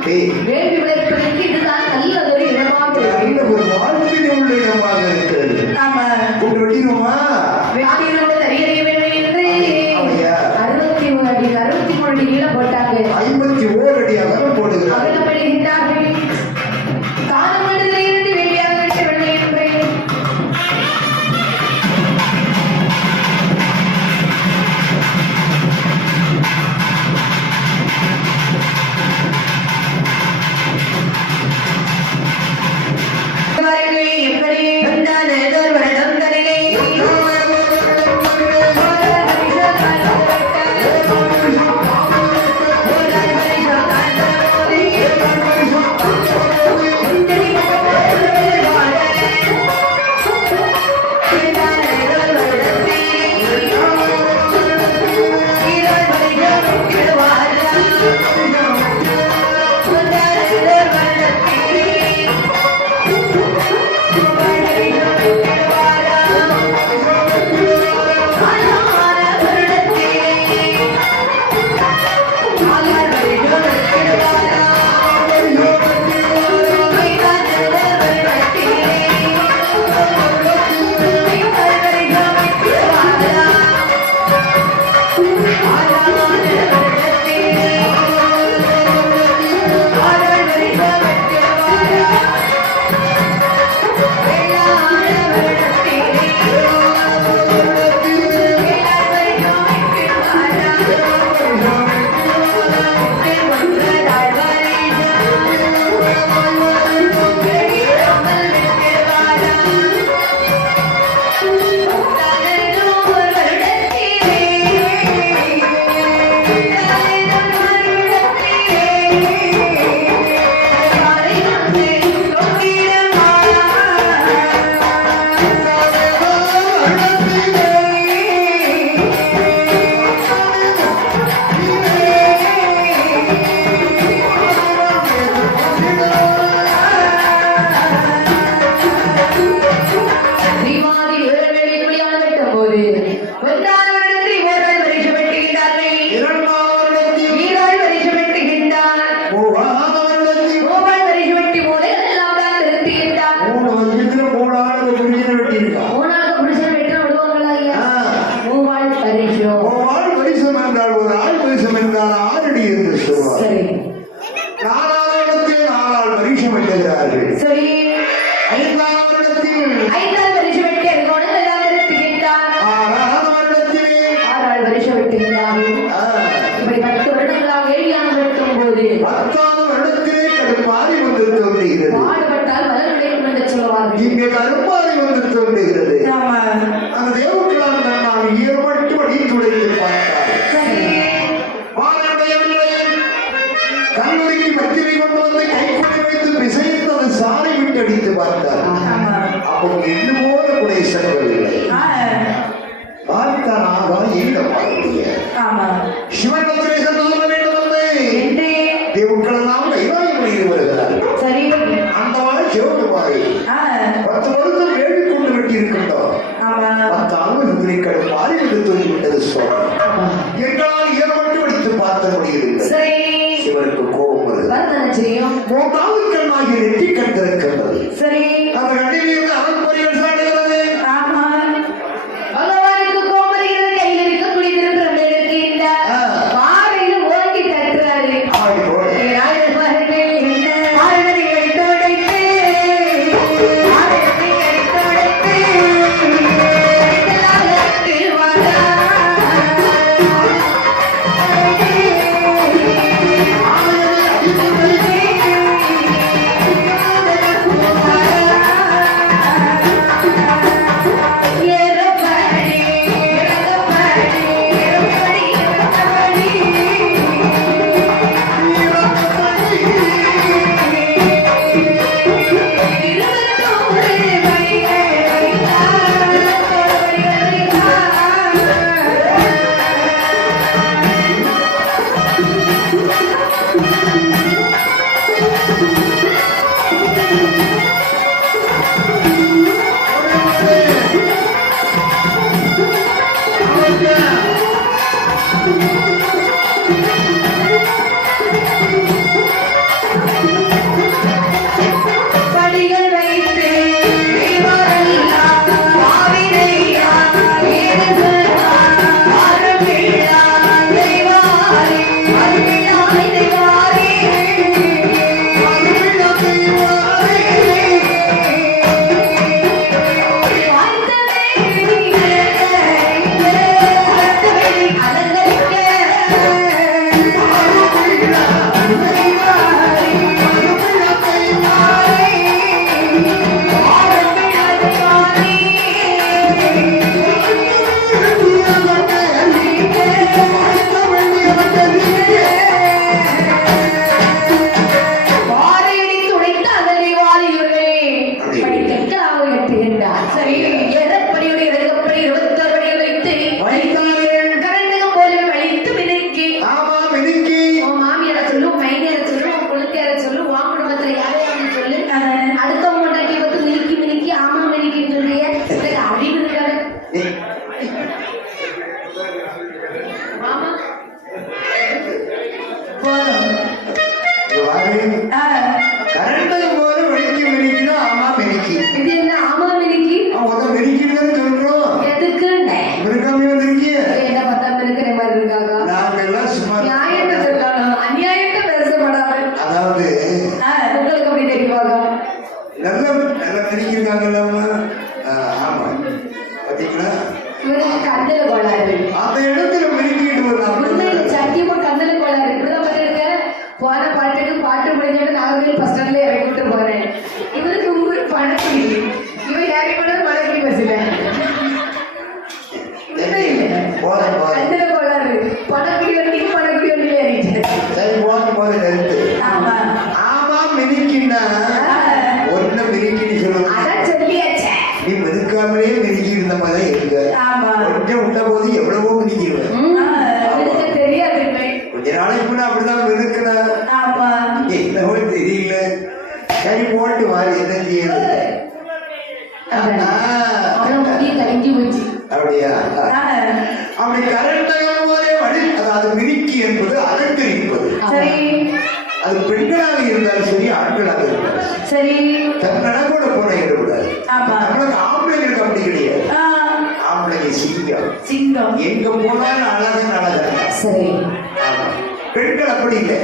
வேள்வி விளைப்பதற்கு இதுதான் நல்லதொரு இடமாக நல்ல ஒரு வாழ்க்கையில் உள்ள இடமாக இருக்கிறது. ஆமா கொண்டு வெட்டிடுமா? வெட்டினோட தெரிய வேண்டும் என்று அப்படியா? 63 அடி 63 அடி நீளம் போட்டாங்க. 51 அடி அகலம் போடுகிறார். அகலப்படுகின்றார்கள். காலம் விடுதலை இருந்து வேண்டியாக வெட்ட வேண்டும் என்று எப்படி வந்தான வருடம் தரையே சரி ஐந்தாவது இடத்தில் 5வது வருஷம் வெட்டி அதுக்கோடு எல்லாம் நிறுத்துகின்றார். 6 வருஷம் வெட்டுகின்றார்கள். இப்படி 10 வருடங்களாக ஏழியான வெட்டும் போது 10வது வருடத்திலே கருப்பாரி வந்து தோன்றுகிறது. பாடுபட்டால் பலன் கிடைக்கும் என்று சொல்லுவார்கள். இங்கே கருப்பாரி வந்து தோன்றுகிறது. ஆமா அந்த தேவர்களால் நான் ஈரப்பட்டு அடி துடைத்து பார்த்தார். சரி கல்லூரியில் பத்திரை கொண்டு வந்து கைக்குறை வைத்து பிசைத்து அது சாலை விட்டு அடித்து பார்த்தார். அப்போ என்ன போல குறை செல்லவில்லை. பார்த்தானாக ஈழப்பாருடைய ஆமா சிவனத்திலே செல்ல வேண்டும் என்று தேவர்களெல்லாம் கைவாய் முடிந்து வருகிறார்கள். சரி அந்த வாழ் சிவகுமாரி 10 வருஷம் வேடி கொண்டு வெட்டி இருக்கின்றோம். ஆமா 10 ஆண்டுகளை கடுப்பாரி என்று தோன்றிவிட்டது சுவாமி. எங்களால் ஈரப்பட்டு அடித்து பார்த்த முடியவில்லை. சரி இவருக்கு கோபம் வருது. வர்த்தனை செய்யும். 3வது கண்ணாகிய நெற்றி கண் திறக்கின்றது. சரி அந்த கண்ணிலிருந்து அறப்பொறிகள் சாடுகிறது. ஆமா பகவானுக்கு கோமரிகள் கையில் இருக்கக்கூடிய திருப்பிரம் எடுக்கின்றார். பாறையில் ஓங்கி தட்டுறாரு. ஆடி போல ஆ, கரண்டையும் போல வெடிக்கி மினிக்கணும் ஆமா மினிக்கி இது என்ன ஆமா மினிக்கு அவன் மினிக்கிட்டு சொல்றோம் எதுக்குன்னு மிருகாமே வந்திருக்கிய என்ன பார்த்தா இருக்கிற மாதிரி இருக்காங்க நாங்க எல்லாம் சும்மா நியாயத்தை சொல்லணும் அநியாயத்தை பேசப்படாமல் அதாவது ஆ, உங்களுக்கு அப்படி தெரியுவாங்க நல்ல நல்ல மினிக்கிறாங்கல்ல ஆமா பாத்தீங்களா இவருக்கு கண்ணுல கோளாறு அந்த இடத்துல மினிக்கிட்டு உண்மை சத்தியமா கண்ணுல கோளாறு இப்படிதான் பண்ணிருக்கேன் போன பாட்டுக்கு பாட்டு முடிஞ்சிட்டு நாகர்கோவில் பஸ் ஸ்டாண்ட்ல இறக்கி விட்டு போறேன் இவருக்கு ஊர் பணக்குடி இவன் யாரை கூட பணக்குடி பஸ்ல கண்ணுல கோளாறு பணக்குடி வண்டிக்கு பணக்குடி வண்டியில ஏறிட்டேன் சரி போது நிறுத்து ஆமா. ஆமா மினிக்கின்னா ஆ, ஒன்ன மினிக்கின்னு சொல்லுவாங்க அதான் சொல்லியாச்சே நீ மினுக்காமலே மினிக்கி இருந்த மாதிரி இருக்கு ஆமா. கொஞ்சம் விட்ட போது எவ்வளவோ மினிக்கிடுவேன் எனக்கு தெரியாது இல்லை கொஞ்ச நாளைக்கு கூட அப்படிதான் மினுக்கிறேன் ஆமா. என்னவோ தெரியல சரி போட்டு வாரி என்ன செய்யுது அவ்வளவு முடி கழிஞ்சு போச்சு அப்படியா ஆ, அப்படி கரெக்டாக போதே வழி அதாவது மினிக்கி என்பது அலங்கரிப்பது சரி அது பெண்களாக இருந்தாலும் சரி ஆண்களாக இருந்தாலும் சரி தன் கணக்கோட போன ஈடுபடாது ஆமா. நம்மளுக்கு ஆம்பளைங்களுக்கு அப்படி கிடையாது ஆ, ஆம்பளைங்க சிங்கம் சிங்கம் எங்க போனாலும் அழகன் சரி ஆமா. பெண்கள் அப்படி இல்லை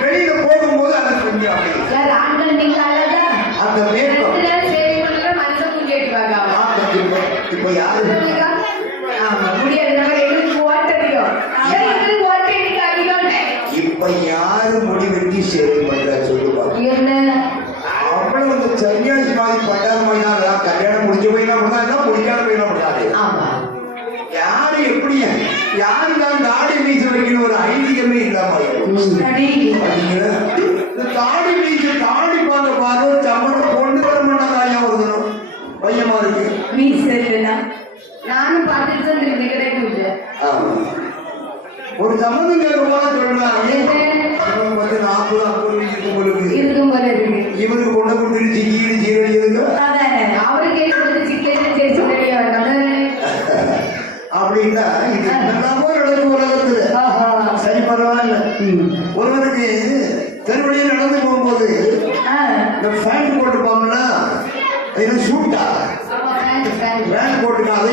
வெளியில போகும்போது அது கொஞ்சம் அப்படி யார் ஆண்கள் நீங்க அழகா அந்த மேற்கம் சேவை பண்ற மனுஷன் கேட்டுவாங்க இப்ப யாரு ஆமா முடியாது நம்ம எங்களுக்கு ஓட்ட தெரியும் எங்களுக்கு ஓட்ட இன்னைக்கு அதிகம் இப்ப யாரு முடி வெட்டி சேவை பண்றா சொல்லுவாங்க என்ன அவ்வளவு வந்து சன்னியாசி மாதிரி பட்டாத போயினா கல்யாணம் முடிஞ்ச போயினா முடியாது முடிக்காத போயினா முடியாது ஆமா யாரு எப்படி யாரு தான் தாடி மீச வைக்கணும் ஒரு ஐதீகமே இல்லாம இருக்கும். அடி பாத்தீங்களா? இந்த தாடி மீச தாடி பார்க்க பார்க்க சம்மணம் பொண்ணு வர மாட்டாங்க வருதணும் பையமா இருக்கு மீஸ் இல்லைன்னா நானும் பார்த்துட்டு தான் திரும்பி கிடைக்கும் ஆமா. ஒரு சம்மந்தம் கேட்க போனா சொல்றாங்க இவன் வந்து 40 இருக்கும் உங்களுக்கு இருக்கும் போல இருக்கு இவருக்கு கொண்டு கொடுத்துட்டு சிக்கிட்டு சீரழியுதுங்க அதானே அவருக்கே கொடுத்து சிக்கன் சரி தெரிய வேண்டாம் அப்படின்னா இது எல்லாமோ நடக்கும் உலகத்துல சரி பரவாயில்ல ஒருவருக்கு தெருவழியில் நடந்து போகும்போது ஆ, இந்த ஃபேன் போட்டுப்பாங்களா அது சூட்டா ஃபேன் போட்டுக்காத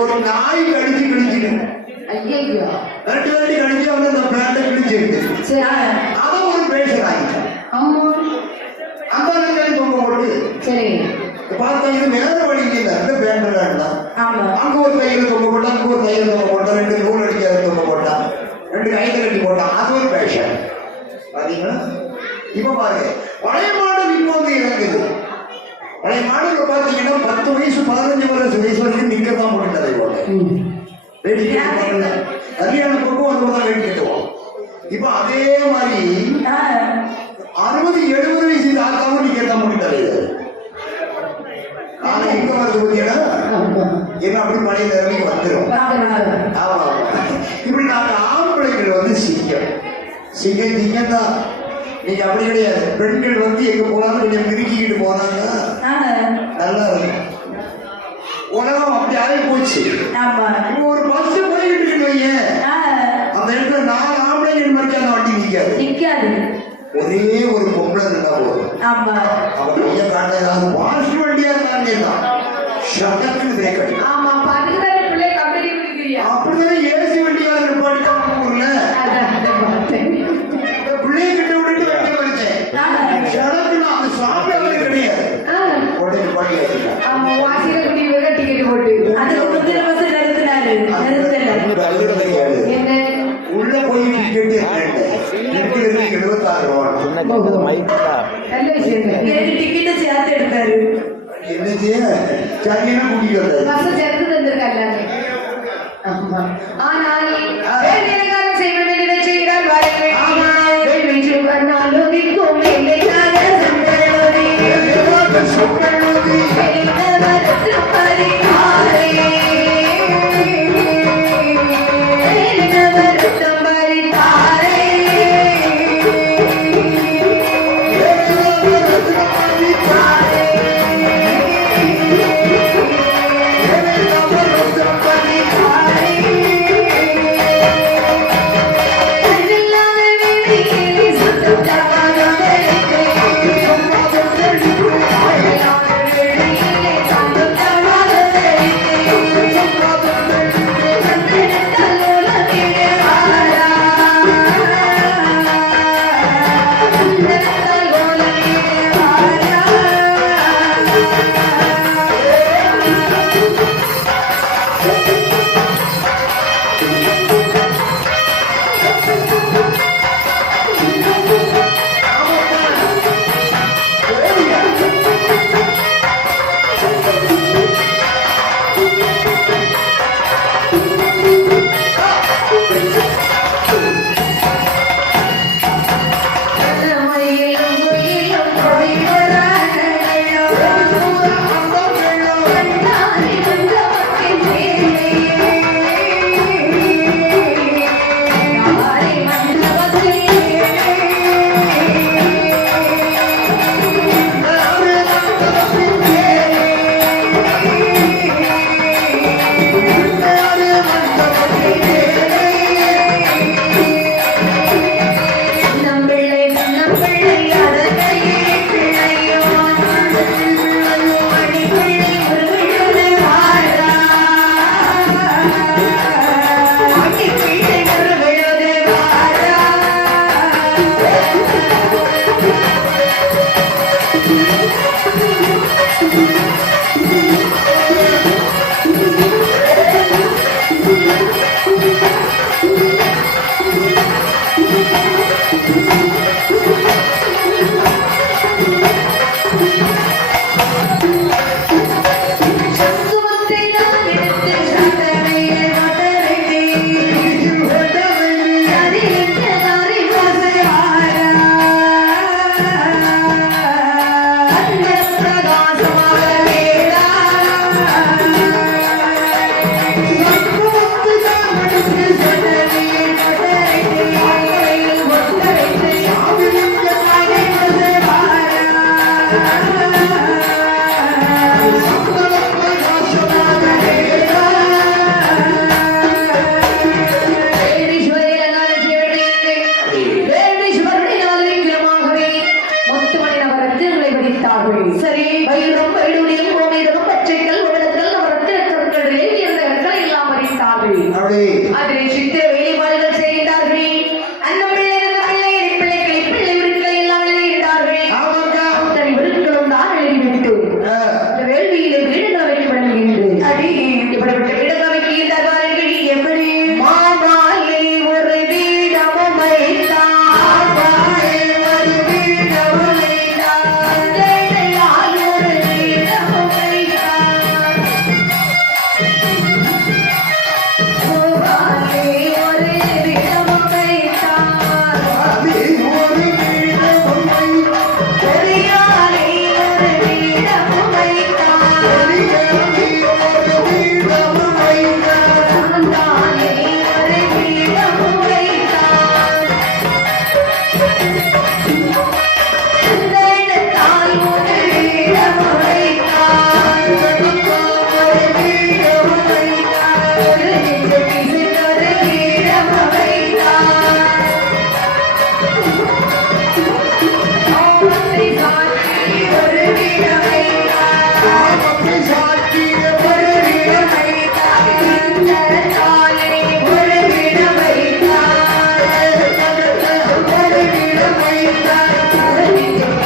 ஒரு நாய் கடிச்சு கிழிச்சிட்டு ஐயோ ரெண்டு வாட்டி கடிச்சு வந்து அந்த ஃபேனை கிழிச்சிருக்கு சரி அதை ஒரு பேஷன் ஆகிட்டு ஆமா அந்த நாய் பொங்க போட்டு சரி பார்த்தா இது வேற வழி இல்லை அந்த ஃபேன் வேண்டாம் ஆமா. அங்க ஒரு தையல் தொங்க போட்டான் அங்க ஒரு தையல் தொங்க போட்டான் 2 நூல் அடிக்காத தொங்க போட்டான் 2 கைகள் கட்டி போட்டான் அது ஒரு பேஷன் பாத்தீங்களா இப்ப பாருங்க பழைய மாடல் இப்போ வந்து இறங்குது பழைய மாடல் பாத்தீங்கன்னா 10 வயசு 15 வயசு வரைக்கும் நிக்கதான் போட்டுட்டதை போல வேடி கட்டுவாங்கல்ல கல்யாண பக்கம் வந்து வேடி கட்டுவோம் இப்ப அதே மாதிரி ஆ, 60-70 வயசு தாத்தாவும் நிக்கதான் போட்டுட்டதை ஆனா எங்க வருது பாத்தீங்கன்னா ஏன்னா அப்படி பழைய நிலைமைக்கு வந்துடும் ஆமா இப்படி நாங்க ஆம்பளைகள் வந்து சிங்கம் தான் நீங்க அப்படி கிடையாது பெண்கள் வந்து எங்க போனாலும் கொஞ்சம் மிருக்கிக்கிட்டு போனாங்க ஆ, நல்லா இருக்கும் உலகம் அப்படி ஆகி போச்சு ஆமா. இப்போ ஒரு பஸ் போய்கிட்டு இருக்கு வைங்க ஆ, அந்த இடத்துல 4 ஆம்பளைகள் மாதிரி அந்த வண்டி நிக்காது நிக்காது. ஒரே ஒரு பொம்பளை இருந்தா போதும் ஆமா. அவன் பையன் காண்டது வாஷ் வண்டியா இருந்தாங்க தான் ஷட்டக்குன்னு பிரேக் அடிக்கும் ஆமா பதினாறு பிள்ளை கபடி குடிக்கிறியா அப்படிதான் ஏசி வண்டியா நிப்பாட்டிட்டாங்க ஊர்ல பிள்ளைய கிட்ட விட்டுட்டு வெட்ட வச்சேன் ஷடக்குன்னு அந்த சாமி அவரு கிடையாது உடனே நிப்பாட்டி வச்சுட்டான் ஆமா வாசிக்க குடிக்கிறத டிக்கெட் போட்டு அதுக்கு முந்தின வருஷம் நிறுத்தினாரு. நிறுத்தல. என்ன உள்ள போய் டிக்கெட் நிறுத்தி 76 ரூபா நல்ல விஷயம் தான். 2 டிக்கெட்டை சேர்த்து எடுத்தாரு. என்ன செய்ய சரியான கூட்டிட்டு பஸ் சேர்த்து தந்திருக்காங்க ஆமா ஆனால் வேலைக்காரன் செய்ய வேண்டியதை செய்கிறார் வாருங்கள். வெற்றி பண்ணாலும் நிற்கும் இல்லைனால சந்தனோடி. வெளிநகரத்து பரிகாரே. வெளிநகரத்து பரிகாரே. சரி வயிறும் வயிறுடையும் கோமேதமும் பச்சைக்கல் உடலத்தில் நவரத்தின கற்களிலே உயர்ந்த கற்களை எல்லாம் அறிந்தார்கள். அப்படி அதிலே சித்திர வேலைப்பாடுகள் செய்தார்கள். அந்த பிள்ளைகளை பிள்ளை உருக்களை எல்லாம் எழுதிட்டார்கள். ஆமாக்கா. அத்தனை உருக்களும் தான் எழுதிவிட்டு இந்த வேள்வியிலே வீடுகளை வைக்கப்படுகின்றது. அடி இப்படிப்பட்ட வீடுகளை வைக்கின்றார்கள். எப்படி மாமாலை ஒரு வீடமும் வைத்தான் ஒரு வீடமும் வைத்தான் தேடையால் ஒரு வீடமும் வைத்தான். மாமாலை ஒரு வீடமும் வைத்தான் அது ஒரு வீடமும் வைத்தான். பெரியாரை ஒரு வீடமும் வைத்தான் பெரியாரை ஒரு வீடமும் வைத்தான். தானே ஒரு வீடமும் வைத்தான் தாய் ஒரு வீடமும் வைத்தான் ஒரு வீடமும் வைத்தான் ஒரு வீடமும் வைத்தான் ஆமத்தை சாட்சி ஒரு வீடம் வைத்தான் ஆமத்தை சாட்சிய ஒரு வீடம் வைத்தான் தானே ஒரு வீடம் வைத்தான் ஒரு வீடம் வைத்தான் ஒரு வீடம் வைத்தான் ஒரு வீடம்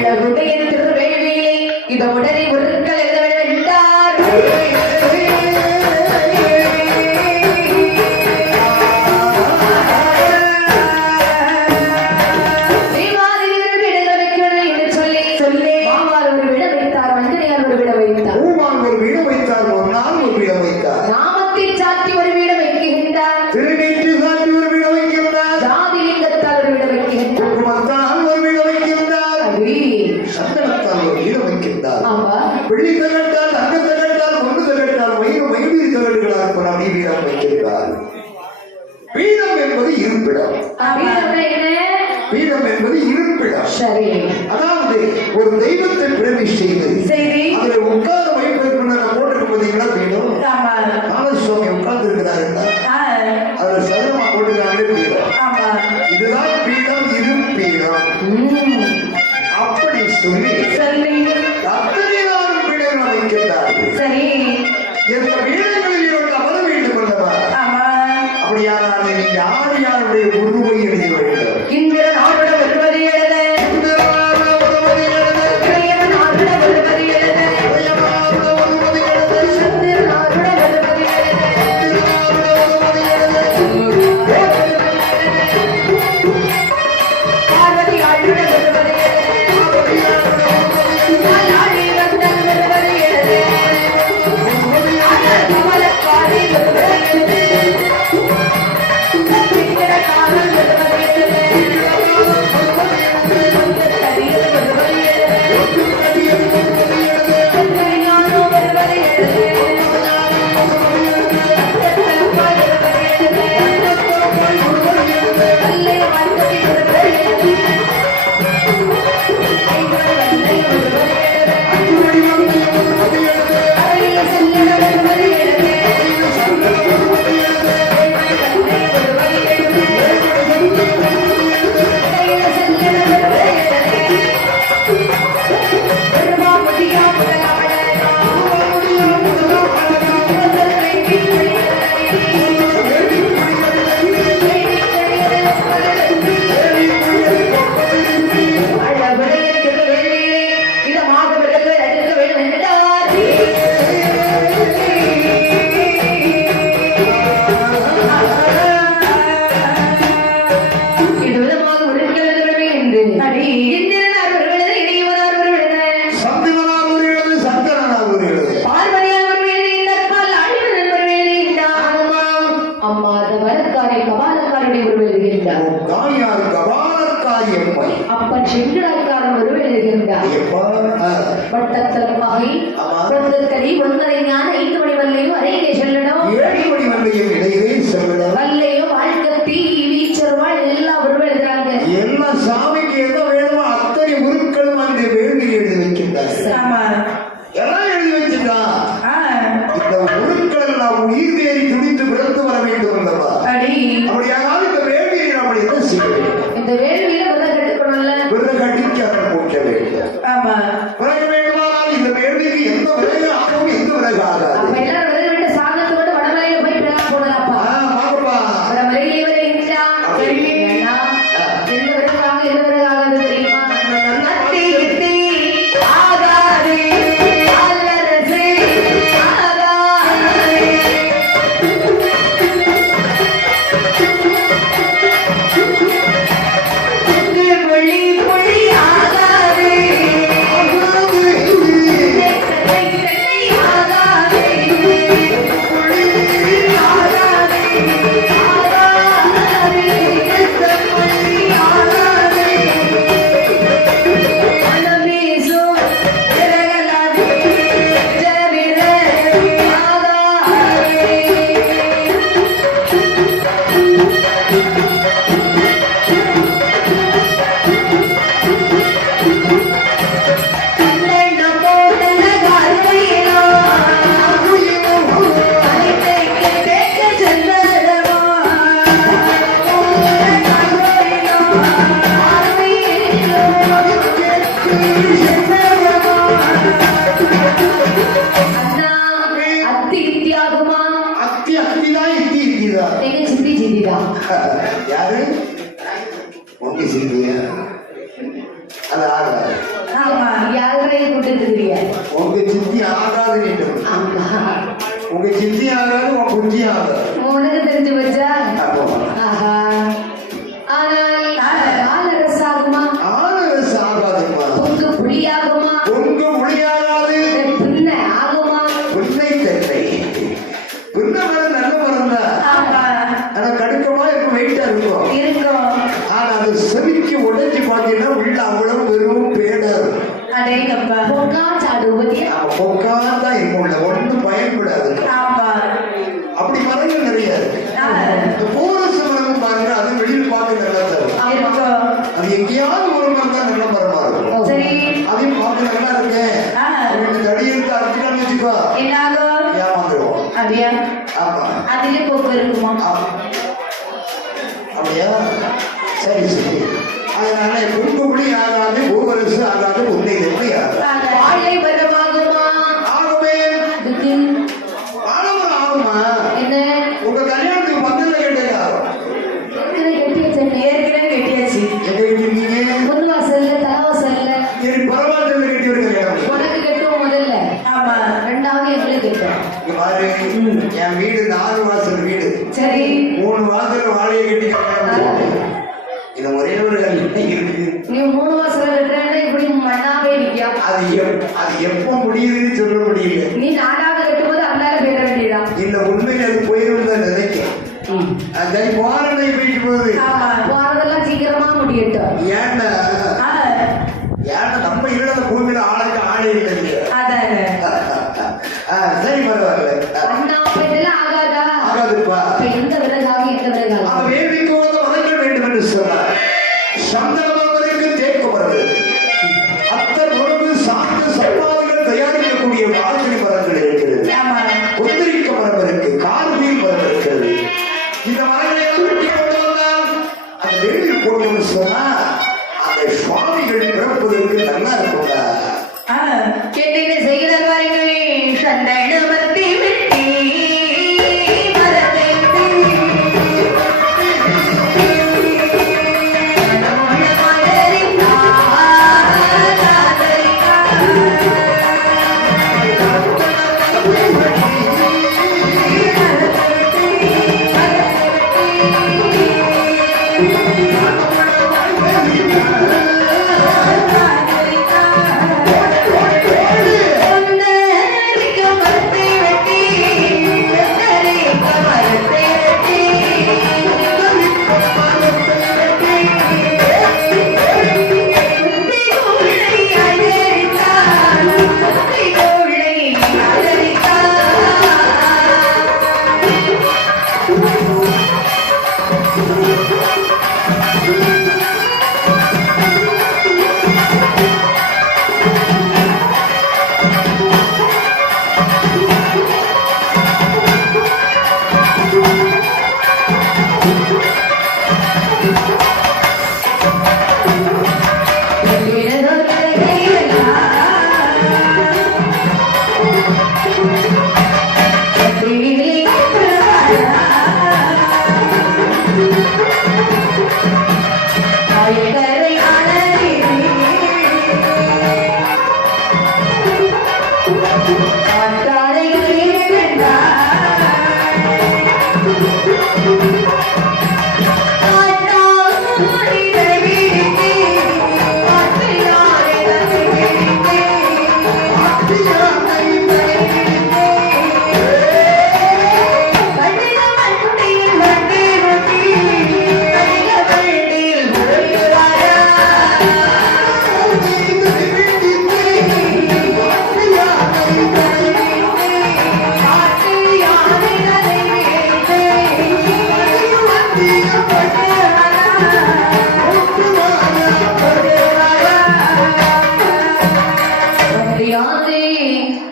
அழகுடைய திருவேள்வியிலே இந்த உடனே உருக்கள் எழுதவிட்டார். தேவாதிரிகள் வீடுகள் வைக்கவில்லை என்று சொல்லி மாமால் ஒரு வீடு வைத்தார், மஞ்சனையார் ஒரு வீடு வைத்தார், பூமான் ஒரு வீடு வைத்தார். ஒரு நாள் ஒரு வீடு வைத்தார். நாமத்தை சாத்தி ஒரு வீடு வைக்கின்றார், திருநீற்று சாட்சி ஒரு வீடு வைக்கின்றார். ஜாதிலிங்கத்தால் ஒரு வீடு வைக்கின்றார், குங்குமத்தால் ஒரு வீடு வைக்கின்றார். அப்படி சந்தனத்தால் ஒரு வீடு வைக்கின்றார். ஆமா வெள்ளி தகட்டால் தங்க தகட்டால் ஒன்று தகட்டால் மயிர் தகடுகளால் பல வீடம் வைக்கின்றார். பீடம் என்பது இருப்பிடம். வீடு என்ன? பீடம் என்பது இருப்பிடம். சரி அதாவது ஒரு தெய்வத்தை பிரதி செய்து செய்தி அதில் உட்கார வைப்பதற்கு போட்டிருக்கும் பார்த்தீங்களா பீடம். ஆமா நாகசுவாமி உட்கார்ந்து இருக்கிறார்கள். ஆ, அதுல சதுரமா போட்டுக்கிறாங்களே பீடம். ஆமா இதுதான் செய்யணும் அப்படி சொல்லி சொல்லி அத்தனையாரும் பீடங்கள் அமைக்கின்றார்கள். சரி இந்த பீடங்களில் இருந்து அமர வேண்டும் கொள்ளவா? ஆமா அப்படியானால் நீ யார் யாருடைய உருவை எழுதி வேண்டும்? இந்திரன் ஆருட வருவது எழுத இறைவன் ஆருட வருவது எழுத சந்திரன் ஆருட வருவது எழுத பார்வதி ஆருட வருவது எழுத ஆளாடி வந்தன் வருவது எழுத கமலக்காரி வருவது எழுத காதல் வருவது எழுத கதியில் வருவது எழுத ஞானோ வருவது எழுத அல்லே வாழ்க்கை வருவது எழுத அறைய செல்லிட வருவது எழுத சந்திரனார் ஒரு எழுது, சந்திரனார் ஒரு எழுது. காயார் கபாலக்காரி அம்மை. அப்பன் செங்கிடாக்காரன் ஒருவர் எழுதுகின்றார் எப்பா? வட்டத்தலமாகி ஒன்றரை ஒன்றரை ஞான 5 மணி வல்லையும் அறையிலே செல்லணும் 7 மணி வரையும் இடையே செல்லணும். வல்லையும் வாழ்க்கை வீச்சருவாள் எல்லாம் ஒருவர் எழுதுறாங்க எல்லா சாமிக்கு என்ன வேணுமோ அத்தனை உருக்களும் அந்த வேள்வி எழுதி வைக்கின்றார். எல்லாம் எழுதி வச்சுட்டான். இந்த உருக்கள் எல்லாம் உயிர் தேறி துடித்து பிறந்து வர வேண்டும் அல்லவா? அப்படியானால் இந்த வேள்வியை நம்ம என்ன செய்ய வேண்டும்? இந்த வேள்வியில விரதம் கட்டுக்கணும்ல விரதம் கட்டிக்கு அதை போக்க வேண்டும். விரதம் வேண்டுமானால் இந்த வேள்விக்கு எந்த விரதம் ஆகும், எந்த விரதம் ஆகாது. அப்ப எல்லாரும் விரதம் விட்டு சாதத்தோடு வடமலையில போய் பிறகு போடலாப்பா பாப்பா வடமலையிலே வருகின்றா எந்த விரதமாக எந்த விரதம் ஆகாது தெரியுமா யாரு உங்க சிந்தியா? அது ஆகாது. உங்க சித்தி ஆகாது. உங்க சித்தி ஆகாது, உங்க குஞ்சி ஆகாது. உனக்கு தெரிஞ்சு வச்சா அப்போ ஆனால் ஆலரசு ஆகுமா ஆகாது ஆகாதுமா. பொங்கு புளியாகுமா உங்க மொழியாகாது. பின்ன ஆகுமா புன்னை தென்னை புன்ன மரம் நல்ல மரம் தான். ஆனா கடுக்கமா இருக்கும், வெயிட்டா இருக்கும். ஆனா அது செவிக்கு உடைச்சு பார்த்தீங்கன்னா உள்ள அவ்வளவு வெறும் பேடா இருக்கும். பொக்காதான் இருக்கும், உள்ள ஒன்றும் பயன்படாது. அப்படி மரங்கள் நிறைய இருக்கு. இந்த போரச மரம் பாருங்க, அது வெளியில் பார்க்க நல்லா தரும். அது எங்கேயாவது ஒரு மரம் தான் நல்ல மரமா இருக்கும். அதையும் பார்க்க நல்லா இருக்கேன் தடியிருக்கு அரைச்சிட்டான்னு வச்சுக்கோ ஏமாந்துருவோம். ஆமா அதிலே போக்கு இருக்குமா? அப்படியா? சரி சரி. அதனால குங்குமணி ஆகாது பூவரசு ஆகாது உன்னை எப்படி ஆகாது வாழை வரமாகுமா ஆகவே அதுக்கு ஆகமா ஆகுமா என்ன உங்க கல்யாணத்துக்கு பந்தல்ல கேட்டதா கட்டி வச்சேன் ஏற்கனவே கட்டியாச்சு. எங்க இருக்கீங்க முன் வாசல்ல தலைவாசல்ல சரி பரவாயில்ல கட்டி விடுங்க மேடம் உனக்கு கட்டும் முதல்ல ஆமா. ரெண்டாவது எங்களுக்கு கட்டும் இங்க பாரு என் வீடு 4 வாசல் வீடு சரி 3 வாசல் வாழையை கட்டி கல்யாணம் இது ஒரே ஒரு கல்யாணம் இருக்கு நீ 3 வாசல்ல கட்டுறேன்னா இப்படி மண்ணாவே இருக்கியா அது எப்ப முடியுதுன்னு சொல்ல முடியல நீ 4வது கட்டும்போது அந்தால போயிட வேண்டியதான் இல்ல உண்மையில அது போயிரும் தான் நினைக்கிறேன் சரி போறதை போயிட்டு போகுது ஆமா. போறதெல்லாம் சீக்கிரமா முடியட்டும் ஏன்னா ஆ, நம்ம இருக்கிற பூமியில ஆளுக்கு ஆளே இல்லை அதானே. சரி பரவாயில்ல அண்ணா பெண்ணெல்லாம் ஆகாதா ஆகாதுப்பா அப்ப எந்த விறகாக எந்த விறகாக அவன் வேள்விக்கு வந்து வதங்க வேண்டும் என்று சொன்னார் சந்தனமாவதற்கு தேக்கு மரங்கள் அத்தர் உணவு சார்ந்த சப்பாதிகள் தயாரிக்கக்கூடிய வாசனை மரங்கள் இருக்கிறது ஆமா. உத்திரிக்க மரம் இருக்கு கார்மீன் மரம் இருக்கிறது இந்த மரங்களை எல்லாம் வெட்டி கொண்டு வந்தால் அந்த வேள்வி போடணும்னு சொன்னா அந்த சுவாமிகள் பிறப்பதற்கு நல்லா இருக்கும்டா ஆ, கேட்டீங்க செய்கிற பாருங்களே சந்தன மரத்தை வெட்டி மரத்தை வெட்டி மனமோட மலரிந்தா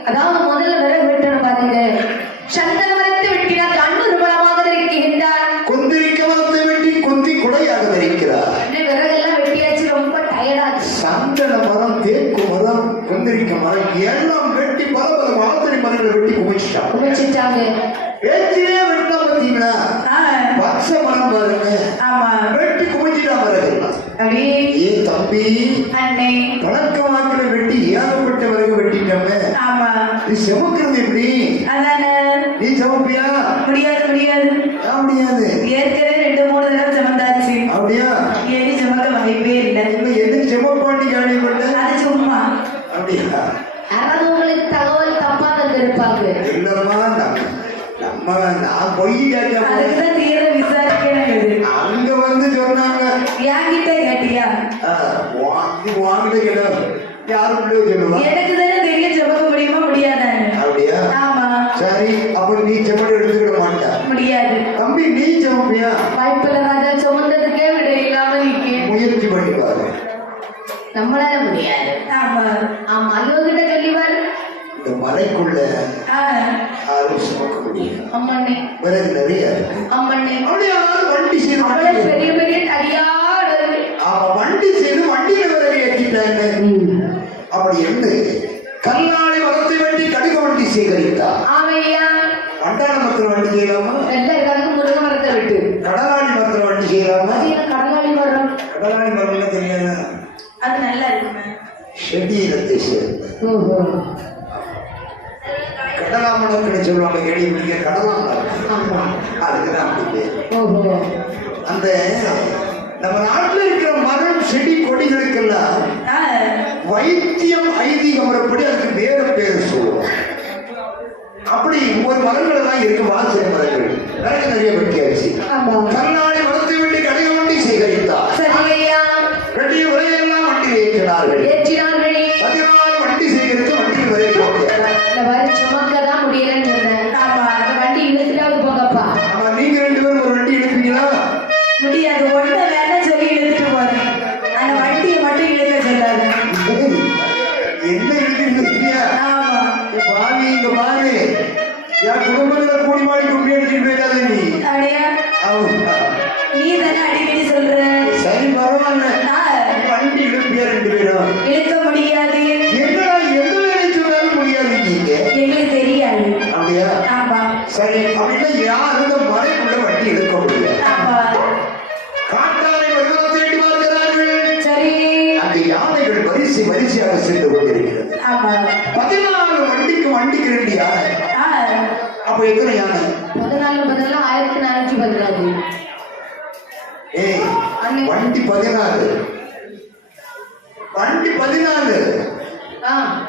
அதாவது முதல்ல விறகு வெட்டணும் பாருங்க சந்தன மரத்தை வெட்டினா கண்ணூர் பலமாக இருக்கின்றார் கொந்திரிக்க மரத்தை வெட்டி கொந்தி குடையாக தரிக்கிறார் விறகெல்லாம் வெட்டியாச்சு ரொம்ப டயர்டாச்சு சந்தன மரம் தேக்கு மரம் கொந்திரிக்க மரம் எல்லாம் வெட்டி பல பல மாதிரி மரங்களை வெட்டி குமிச்சிட்டான் குமிச்சிட்டாங்க பேச்சிலே வெட்டா பார்த்தீங்களா ஆ, பச்சை மரம் பாருங்க ஆமா. வெட்டி குமிச்சிட்டா பாருங்க அப்படி ஏ தம்பி அண்ணே. பழக்க வாக்கில வெட்டி ஏகப்பட்ட விறகு வெட்டிட்டோமே ஆமா. நீ செமக்கிறது எப்படி அதானே. நீ செமப்பியா முடியாது முடியாது. ஏன் முடியாது ஏற்கனவே 2-3 தடவை சமந்தாச்சு. அப்படியா ஏறி சமக்க வாய்ப்பே இல்லை. இல்ல எதுக்கு செமப்பாண்டி கேள்விப்பட்ட அது சும்மா. அப்படியா யாராவது உங்களுக்கு தகவல் தப்பா தந்திருப்பாங்க இல்லம்மா நான் பொய் கேட்க அதுக்குதான் தீர விசாரிக்கிறது. அங்க வந்து சொன்னாங்க என்கிட்ட கேட்டியா? வாங்கிட்ட கேட்ட யாரும் சொல்லுவா எனக்கு தானே தெரிய சமக்க முடியுமா முடியாதான்னு. அப்படியா ஆமா. சரி அப்ப நீ செம்மடி எடுத்துக்கிட மாட்டா முடியாது. தம்பி நீ செமப்பியா வாய்ப்பில்ல ராஜா சுமந்ததுக்கே விட இல்லாம இருக்கேன் முயற்சி பண்ணி பாரு நம்மளால முடியாது ஆமா. ஆமா ஐயோகிட்ட சொல்லிவாரு இந்த மலைக்குள்ள ஆ, யாரும் சுமக்க முடியும் அம்மண்ணே விறகு நிறைய இருக்கு அம்மண்ணே அப்படியா வண்டி அவளை செய்ய பெரிய பெரிய தடியாடு ஆமா வண்டி செய்யலாமா? எல்லாம் எல்லாருக்கும் முருங்கை மரத்தை விட்டு கடலாடி மரத்துல வண்டி செய்யலாமா? அது என்ன கடலாளி மரம்? கடலாடி மரம்னா தெரியாது. அது நல்லா இருக்குமே. செடியினத்தை சேர்ந்த ஓஹோ. கடலாமணம் சொல்லுவாங்க. கேள்வி பிடிக்க கடலாமணம். ஆமா. அதுக்குதான் அப்படி பேர். ஓஹோ. அந்த நம்ம நாட்டில் இருக்கிற மரம் செடி கொடிகளுக்கெல்லாம் வைத்தியம் ஐதீகம் முறைப்படி அதுக்கு வேற பேர் சொல்லுவோம். அப்படி ஒவ்வொரு மரங்கள் எல்லாம் இருக்கு. வாசனை மரங்கள் நிறைய வெட்டியாச்சு. கருநாளை மரத்தை வேண்டி கடையை வண்டி சேகரித்தார். சரியா. வெட்டிய உரையெல்லாம் வண்டியில் ஏற்றினார்கள். 14 வண்டி சேகரித்து வண்டியில் வரை போட்டார். சுமக்கதான் முடியலன்னு சொன்னேன். வண்டி இழுத்துட்டாவது போங்கப்பா. ஆமா, நீங்க 2 பேரும் ஒரு வண்டி இழுப்பீங்களா? முடியாது. ஒண்ணு வேணாம் சொல்லி இழுத்துட்டு போறேன். அந்த வண்டியை மட்டும் இழுக்க சொல்லாது. என்ன இழுக்கிறீங்க? பாவி இங்க பாரு. என் குடும்பத்துல கூடி மாடி கும்பி அடிச்சுட்டு போயிடாத நீ. அப்படியா? நீ தானே அடிக்கடி சொல்ற. சரி பரவாயில்ல. வண்டி இழுப்பியா 2 பேரும்? இழுக்க முடியாது. என்னடா எந்த வேலை சொன்னாலும் முடியாது. நீங்க எங்களுக்கு தெரியாது. அப்படியா? ஆமா. சரி, அப்படின்னா யார் இந்த மலைக்குள்ள வண்டி இழுக்க முடியாது? ஆமா. காட்டாரை வருவதை தேடி பார்க்கிறார்கள். சரி. அந்த யானைகள் வரிசையாக சென்று கொண்டிருக்கிறது. ஆமா. 14 வண்டிக்கு 2 யானை. அப்ப எத்தனை யானை? 14 1414. ஏய், வண்டி 14. வண்டி 14.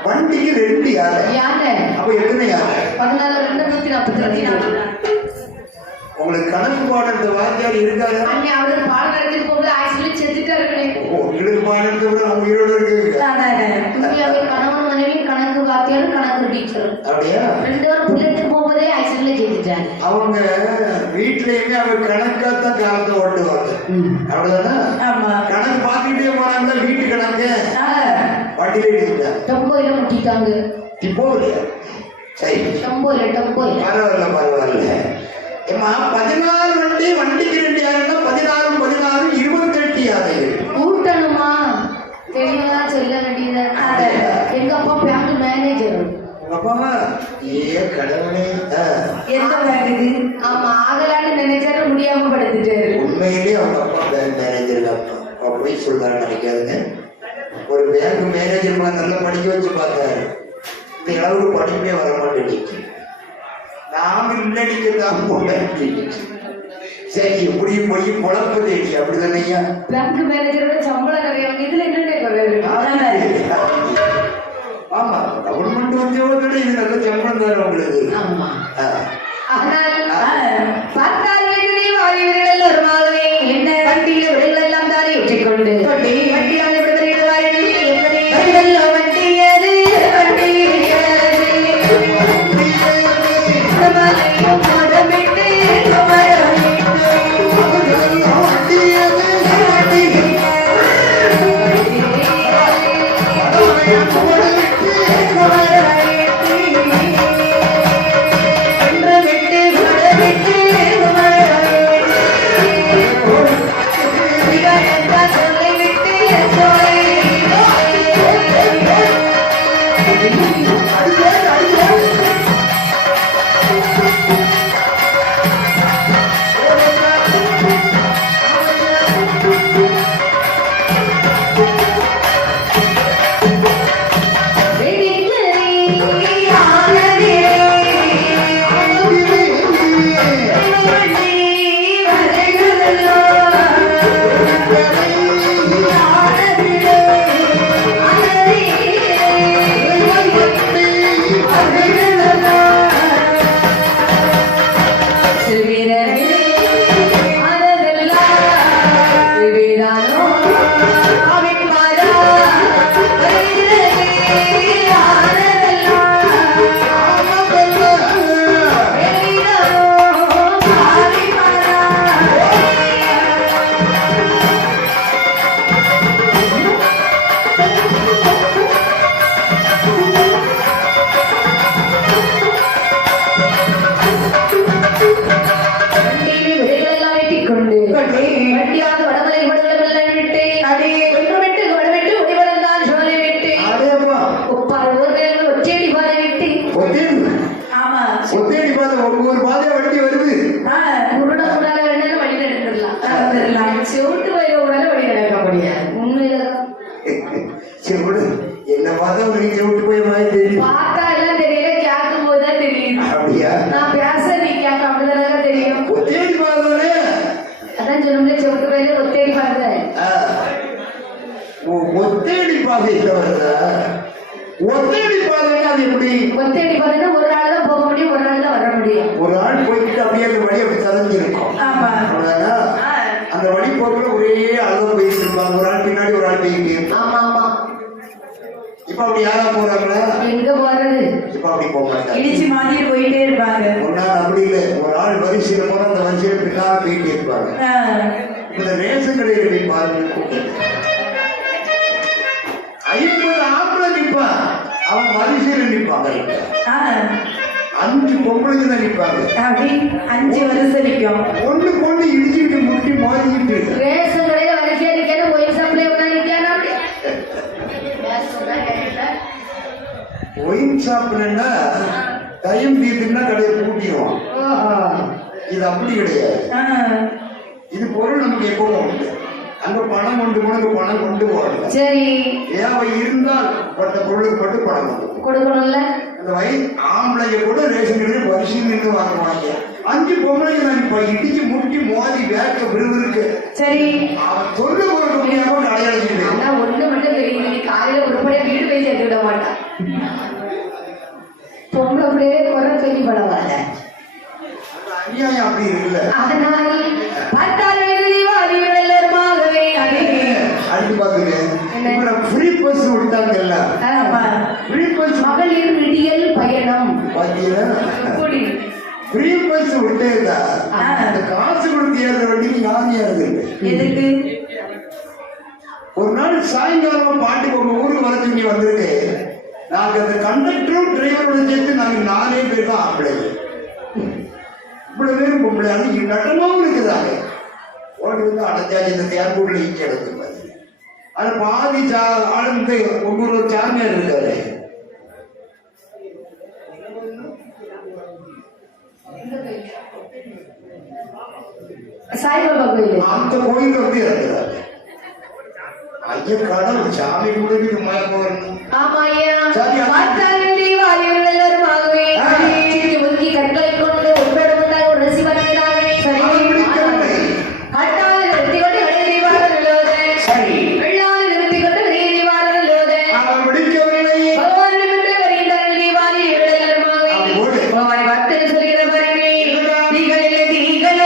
வண்டிக்கு 2 யானை. அப்ப எத்தனை யானை? 14 142. உங்களுக்கு கணக்கு பாடுறது வாத்தியார் இருக்காரு. அண்ணே அவரு பாடம் நடத்திட்டு போகுது. ஆக்சுவலி செத்துட்டா இருக்கேன். உங்களுக்கு பாடுறது விட அவங்க உயிரோட இருக்கு. உண்மையாவே கணவன் மனைவி கணக்கு வாத்தியாரும் கணக்கு டீச்சரும். அப்படியா? 2 பேரும் புள்ளட்டு போகும்போதே ஆக்சிடென்ட்ல செத்துட்டாங்க. அவங்க வீட்லயுமே அவங்க கணக்காத்தான் காலத்தை ஓட்டுவாங்க. அப்படிதானே? கணக்கு பார்த்துக்கிட்டே போனாங்க. வீட்டு கணக்கு வண்டியில எடுத்துட்டாங்க. டொம்போயில முட்டிட்டாங்க. இப்போ சரி, டொம்போயில பரவாயில்ல. ஏமா 14 வண்டிக்கு 2 யானைன்னா 16 28 யானைகள். கூட்டணுமா? தெளிவா சொல்ல வேண்டியது. எங்க அப்பா பேங்க் மேனேஜர். அப்பாவா? ஏ கடவுளே. எந்த பேங்க் இது? ஆமா, ஆகலான்னு நினைச்சாரு, முடியாம படுத்துட்டாரு. உண்மையிலேயே அவங்க அப்பா பேங்க் மேனேஜர். அப்பா போய் சொல்றாரு நினைக்காதுங்க. ஒரு பேங்க் மேனேஜர் நல்லா படிக்க வச்சு பார்த்தாரு. இந்த அளவுக்கு படிப்பே வர மாட்டேன். நாம இல்லடிக்கதான் போல. சரி, எப்படியும் போய் பொழப்பு தேடி. அப்படிதானே ஐயா? பேங்க் மேனேஜரோட சம்பளம் நிறைய. இதுல என்னென்ன குறைவு? ஆமா, கவர்மெண்ட் உத்தியோகத்தோட இது நல்ல சம்பளம் தானே உங்களுக்கு. ஆமா. ஆனால் பார்த்தார்கள் வாலிபர்கள் எல்லோருமாகவே என்ன வண்டியில விடல் எல்லாம் தானே ஏற்றிக்கொண்டு வண்டியான விடுதலை வாரிகள் எப்படி வண்டி ஏது வண்டி சொல்லிவிட்டு உண்மையிலதான் சரி விடு, என்ன பார்த்தா உனக்கு விட்டு போய் மாதிரி தெரியும். பார்த்தா எல்லாம் தெரியல, கேட்கும் போதுதான் தெரியுது. அப்படியா? நான் பேச நீ கேட்க அப்படிதானே தெரியும். ஒத்தேடி பார்த்தோன்னே அதான் சொல்லுங்க, செவிட்டு போயில ஒத்தேடி பார்த்தேன். ஒத்தேடி பாதையில வருதா? ஒத்தேடி பாதைன்னா அது எப்படி? ஒத்தேடி பார்த்தா ஒரு நாள் தான் போக முடியும், ஒரு நாள் தான் வர முடியும். ஒரு ஆள் போய்கிட்டு அப்படியே அந்த வழி அப்படி தெரிஞ்சிருக்கும். ஆமா. அவ்வளவுதானா? அந்த வழி போக்குல ஒரே அளவு போயிட்டு இருப்பாங்க, ஒரு ஆள் பின்னாடி ஒரு ஆள் போயிட்டு இருப்பாங்க. ஆமா ஆமா. இப்ப அப்படி யாரா போறாங்களா? எங்க போறது? இப்ப அப்படி போக மாட்டாங்க, இடிச்சு மாத்திட்டு போயிட்டே இருப்பாங்க. ஒரு நாள் அப்படி இல்லை, ஒரு ஆள் வரிசையில போனா அந்த வரிசையில பின்னால போயிட்டு இருப்பாங்க. இந்த ரேஷன் கடையில போய் பாருங்க, கூட்டம் 50 ஆம்பளை நிற்பான், அவன் வரிசையில நிற்பாங்க. 5 பொம்பளைங்க தான் நிற்பாங்க. அப்படி 5 வருஷம் நிற்கும். ஒண்ணு பொண்ணு இடிச்சுட்டு முட்டி மோதிக்கிட்டு. ரேஷன் கடையில வரிசையா நிக்கணும், ஒயின் சப்ளை நிக்கணும். ஒயின் ஷாப்லன்னா டைம் தீர்த்துன்னா கடையை பூட்டிடுவான். இது அப்படி கிடையாது. இது பொருள் நமக்கு எப்பவும் உண்டு. அங்க பணம் கொண்டு போனது பணம் கொண்டு போகணும். சரி, தேவை இருந்தால் பட்ட பொருளுக்கு பட்டு பணம் கொடுக்கணும்ல. அந்த ஆம்பளைங்க கூட ரேஷன் கடையில் வரிசையில் நின்று வாங்குவாங்க. 5 பொம்பளைங்க தான் இப்ப இடிச்சு முட்டி மோதி வேக்க விறுவிறுக்கு. சரி, அவன் தொண்டு கொடுக்க முடியாம கடையாளிச்சு. ஆனா ஒண்ணு மட்டும் தெரியும், நீ காலையில உருப்படியா வீடு போய் சேர்த்து விட மாட்டான். பொம்பளை அப்படியே குறை சொல்லி பரவாயில்ல. அநியாயம் அப்படி இருக்குல்ல. அதனால் பார்த்தால் எல்லாருமாகவே அடுத்து பாத்துங்க, ஃப்ரீ பஸ் விட்டாங்கல்ல. ஃப்ரீ பஸ் மகளிர் விடியல் பயணம் பாத்தீங்கன்னா ஃப்ரீ பஸ் விட்டேதா அந்த காசு கொடுத்து ஏற வண்டிக்கு யாரும் ஏறது எதுக்கு? ஒரு நாள் சாயங்காலமா பாட்டுக்கு உங்க ஊருக்கு வர சொல்லி வந்திருக்கு. நாங்க அந்த கண்டக்டரும் டிரைவரோட சேர்த்து நாங்க 4 பேர் தான் ஆம்பளை. இவ்வளவு பேரும் பொம்பளை அன்னைக்கு நட்டமாவும் இருக்குதாங்க. ஓடி வந்து அடைச்சாச்சு இந்த தேர்கூர்ல இங்கே எடுத்து அது பாதி ஆளுந்து ஒவ்வொரு சாமியார் இருக்காரு. சாய்பாபா கோயில், அந்த கோயில் வந்து இறங்குறாரு. ஐயா கடவுள் சாமி கூட மயக்கம் வரணும். ஆமா ஐயா. சரி, பார்த்தால் எல்லாருமாகவே ஒதுக்கி கற்களை கொண்டு உட்படுவதால் ஒரு சிவனாகவே சரி கட்டால் நிறுத்தி கொண்டு வெளியே வாரங்களோடு சரி வெள்ளால் நிறுத்தி கொண்டு வெளியே வாரங்களோடு அவன் பிடிக்கவில்லை. பகவான் நிமிர்ந்து வருகின்றார்கள் தீபாவளி எல்லாருமாகவே பகவான் வார்த்தை சொல்கிற பாருங்களே, தீகளில்லை தீகளில்லை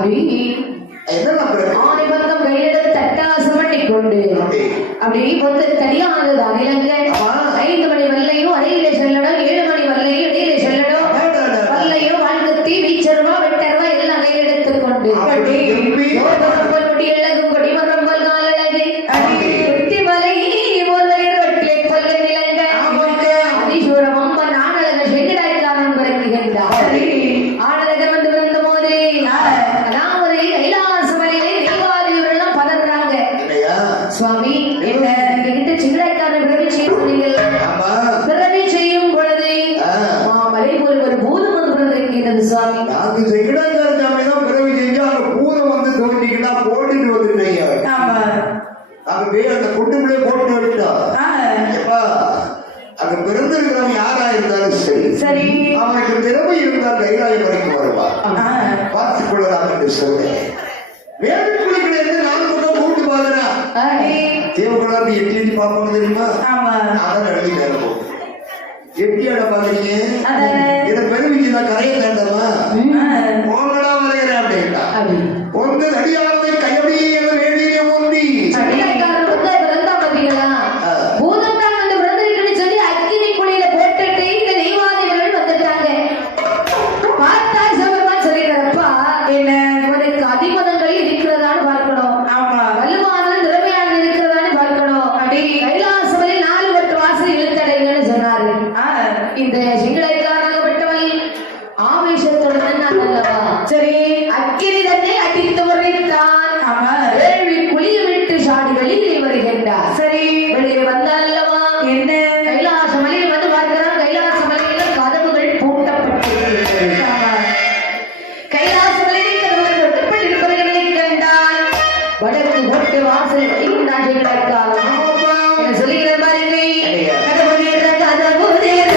அப்படி என்னென்ன பிறகு ஆணை பக்கம் கையிலிருந்து தட்டாசம் பண்ணிக்கொண்டு அப்படி வந்து தனியானது அகிலங்க 5 மணி வரலையும் அறையில செல்லணும் 7 மணி வரலையும் இடையில செல்லணும் வரலையும் வாழ்க்கத்தி வீச்சருவா வெட்டருவா எல்லாம் கையில் எடுத்துக்கொண்டு முடி இழகும் கொடி மரம்பல் காலழகு வெட்டி மலை முல்லையர் வெட்டி பல்ல நிலங்க அதிசூரம் அம்மா நாடக செங்கடாய்க்காரன் பிறக்குகின்றார் ஆடலகர் வந்து பிறந்த போது அதாவது கைலாசமலையிலே தெய்வாதிவரெல்லாம் பதறாங்க சுவாமி என்ன என்கிட்ட சிங்கடாய்க்காரன் பிறவி செய்யுங்கள் பிறவி செய்யும் பொழுது மலை போல் ஒரு பூதம் வந்து பிறந்திருக்கிறது சுவாமி நாங்க செங்கடாய்க்கார சாமி தான் பிறவி செஞ்சு அந்த பூதம் வந்து தோண்டிக்கிட்டா போட்டுட்டு வந்துட்டீங்க அங்க போய் அந்த குண்டுக்குள்ளே போட்டு விட்டோம் எப்பா அங்க பிறந்திருக்கிறவன் யாரா இருந்தாலும் சரி அவனுக்கு திறமை இருந்தால் கைலாயம் வரைக்கும் வருவான் பார்த்துக் கொள்ளலாம் என்று சொல்றேன் வேலைக்குள்ள இருந்து நான் கூட கூட்டு பாக்குறேன் தேவகுலாம் எட்டி எட்டி பார்ப்பாங்க தெரியுமா அதான் நடத்தி மேல போகும் எட்டி அட பாக்குறீங்க இதை பெருமிச்சுதான் கரையை தாண்டமா போங்கடா வரைகிறேன் அப்படின்னா ஒன்று அடியாளதை கையடியே என வேண்டிய ஒன்றி சிங்கடாய்க்காரன் வந்து பிறந்தா பாத்தீங்களா பூதம் தான் வந்து பிறந்திருக்குன்னு சொல்லி அக்கினி குழியில போட்டுட்டு இந்த தெய்வாதிகள் வந்துட்டாங்க பார்த்தா சிவபெருமான் சொல்லிடுறப்பா என்ன உனக்கு அதிமதங்கள் இருக்கிறதான்னு பார்க்கணும் வலுவான திறமையாக இருக்கிறதான்னு பார்க்கணும் அப்படி கைலாசமலை 4 வட்டு வாசல் இழுத்தடைங்கன்னு சொன்னாரு இந்த சிங்கடாய்க்காரனாகப்பட்டவன் ஆவேசத்துடன் நான் அல்லவா சரி அக்கினி தன்னை அடித்து உரைத்தான் வேள்வி குளிய விட்டு சாடி வெளியே வருகின்றார் சரி வெளியே வந்தால் அல்லவா என்ன கைலாச மலையில் வந்து பார்க்கிறான் கைலாச மலையில கதவுகள் பூட்டப்பட்டிருக்கிறது கைலாச மலையில் கதவுகள் பூட்டப்பட்டிருப்பவர்களை கண்டால் வடக்கு கோட்டை வாசல் வழியுண்டான் சிங்கடாய்க்காரன் என்ன சொல்லுகிற பாருங்க கதவு நேர கதவு நேர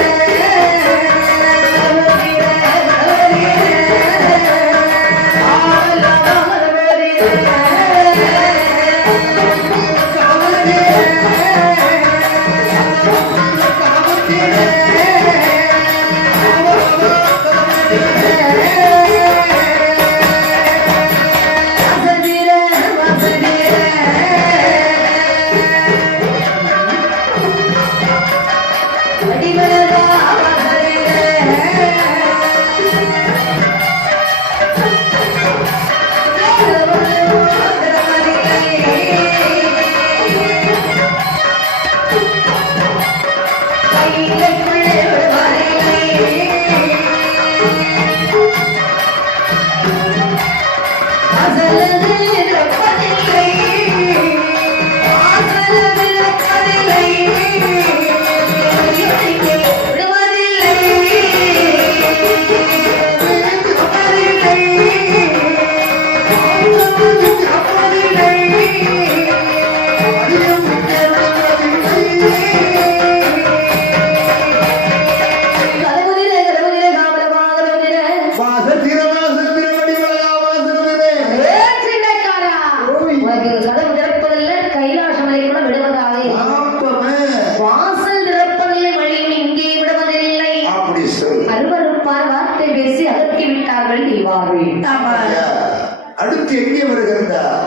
அடுத்து எங்கே வருகின்றார்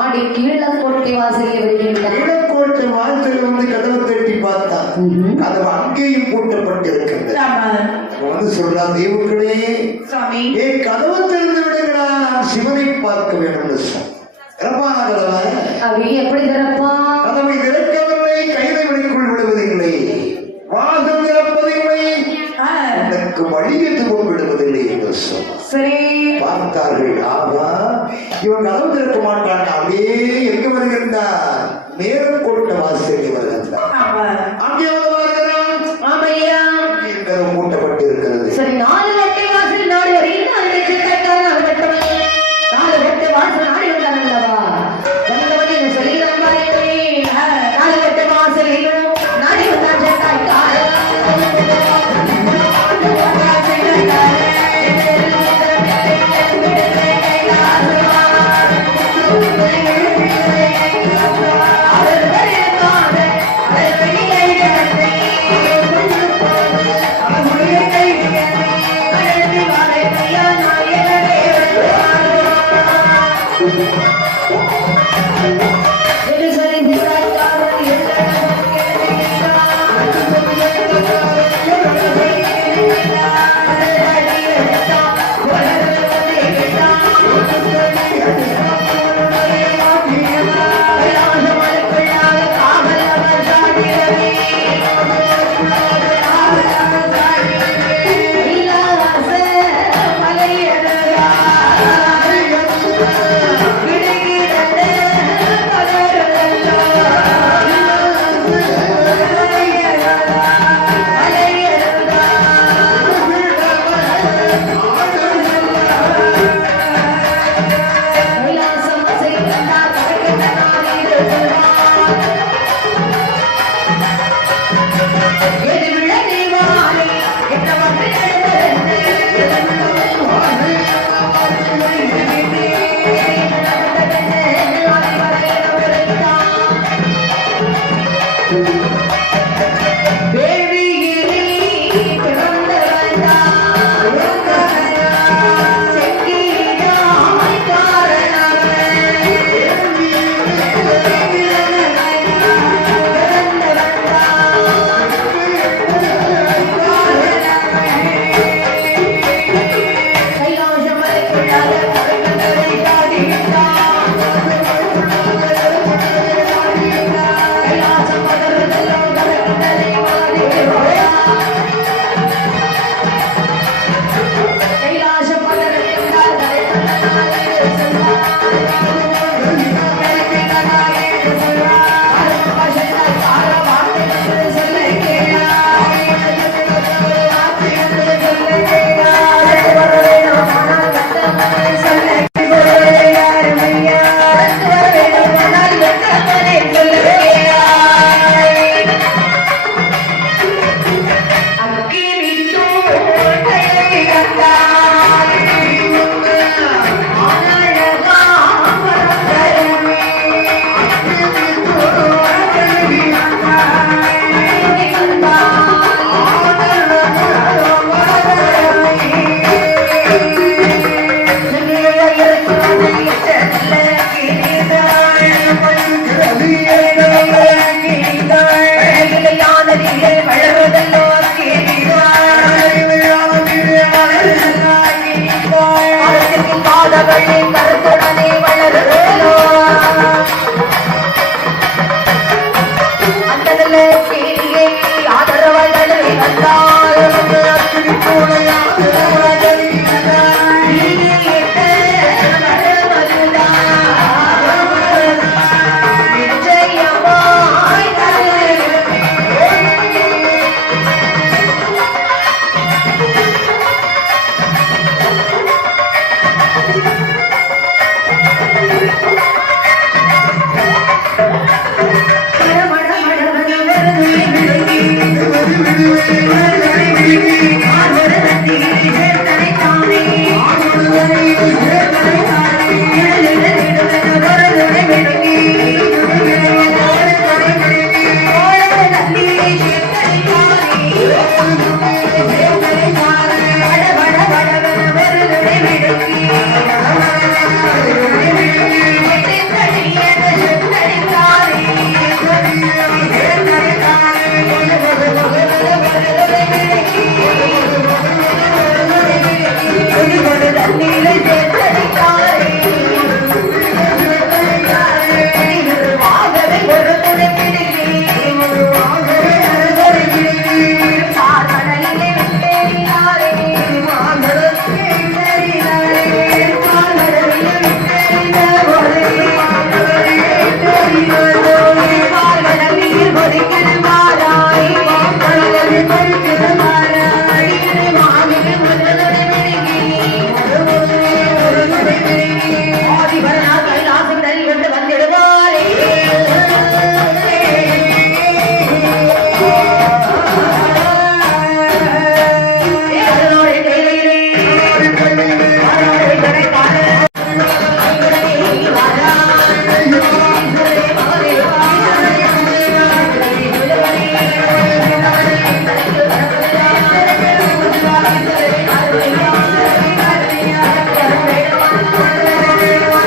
ஆடி கீழக்கோட்டை வாசலில் வருகின்றார் கீழக்கோட்டை வாசலில் வந்து கதவை தட்டி பார்த்தான் கதவு அங்கேயும் பூட்டப்பட்டிருக்கிறது வந்து சொல்றான் தேவர்களே ஏன் கதவை திறந்து விடுங்களா நான் சிவனை பார்க்க வேண்டும் திறப்பான கதவை அது எப்படி திறப்பா கதவை திறக்கவில்லை கைதை விடைக்குள் விடுவதில்லை வாசல் திறப்பதில்லை எனக்கு வழி எதுவும் விடுவதில்லை என்று சரி பார்த்தார்கள் ஆவா இவன் கதவு திறக்க மாட்டான் அப்படியே எங்க வருகின்றான் நேரம் கொண்ட வாசலுக்கு வருகின்றான் அங்கே வந்து வருகிறான் ஆமையா கதவு மூட்டப்பட்டு இருக்கிறது சரி 4 வட்டை வாசல் நாடி வருகின்ற அந்த சித்தக்காரன் அவர்கிட்ட 4 வட்டை வாசல் நாடி வந்தான் அல்லவா வந்தவன் என்ன சொல்லிடுறான் பாருங்களே 4 வட்டை வாசல் நாடி வந்தான் சித்தக்காரன் அவர் ஆதிபரனா கைலாசம் தனி கொண்டு வந்திடுவாரே ஆ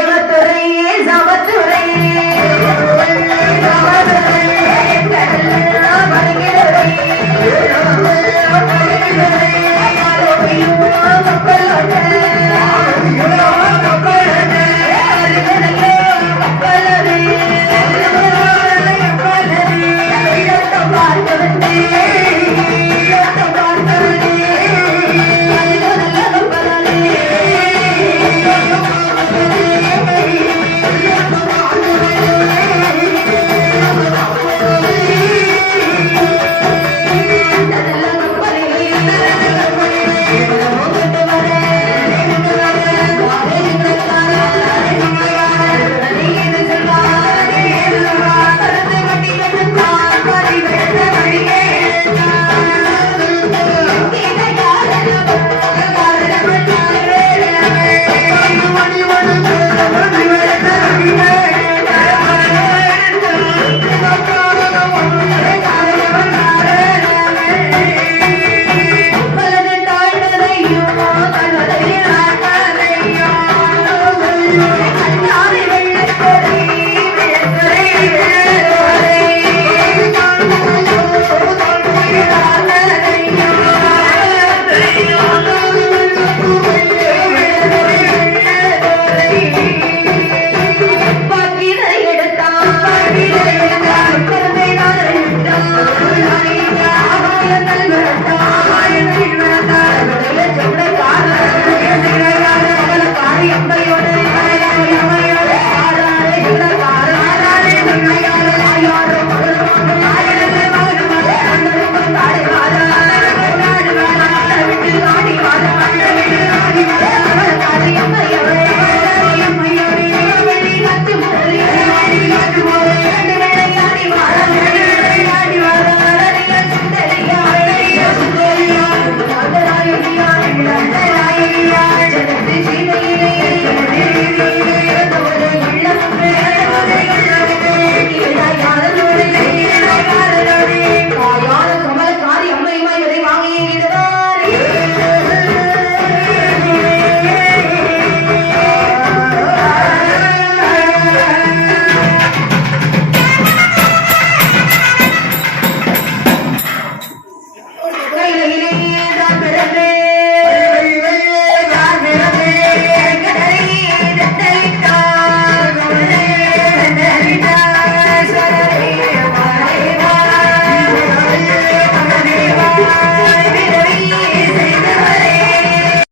எவத்துறை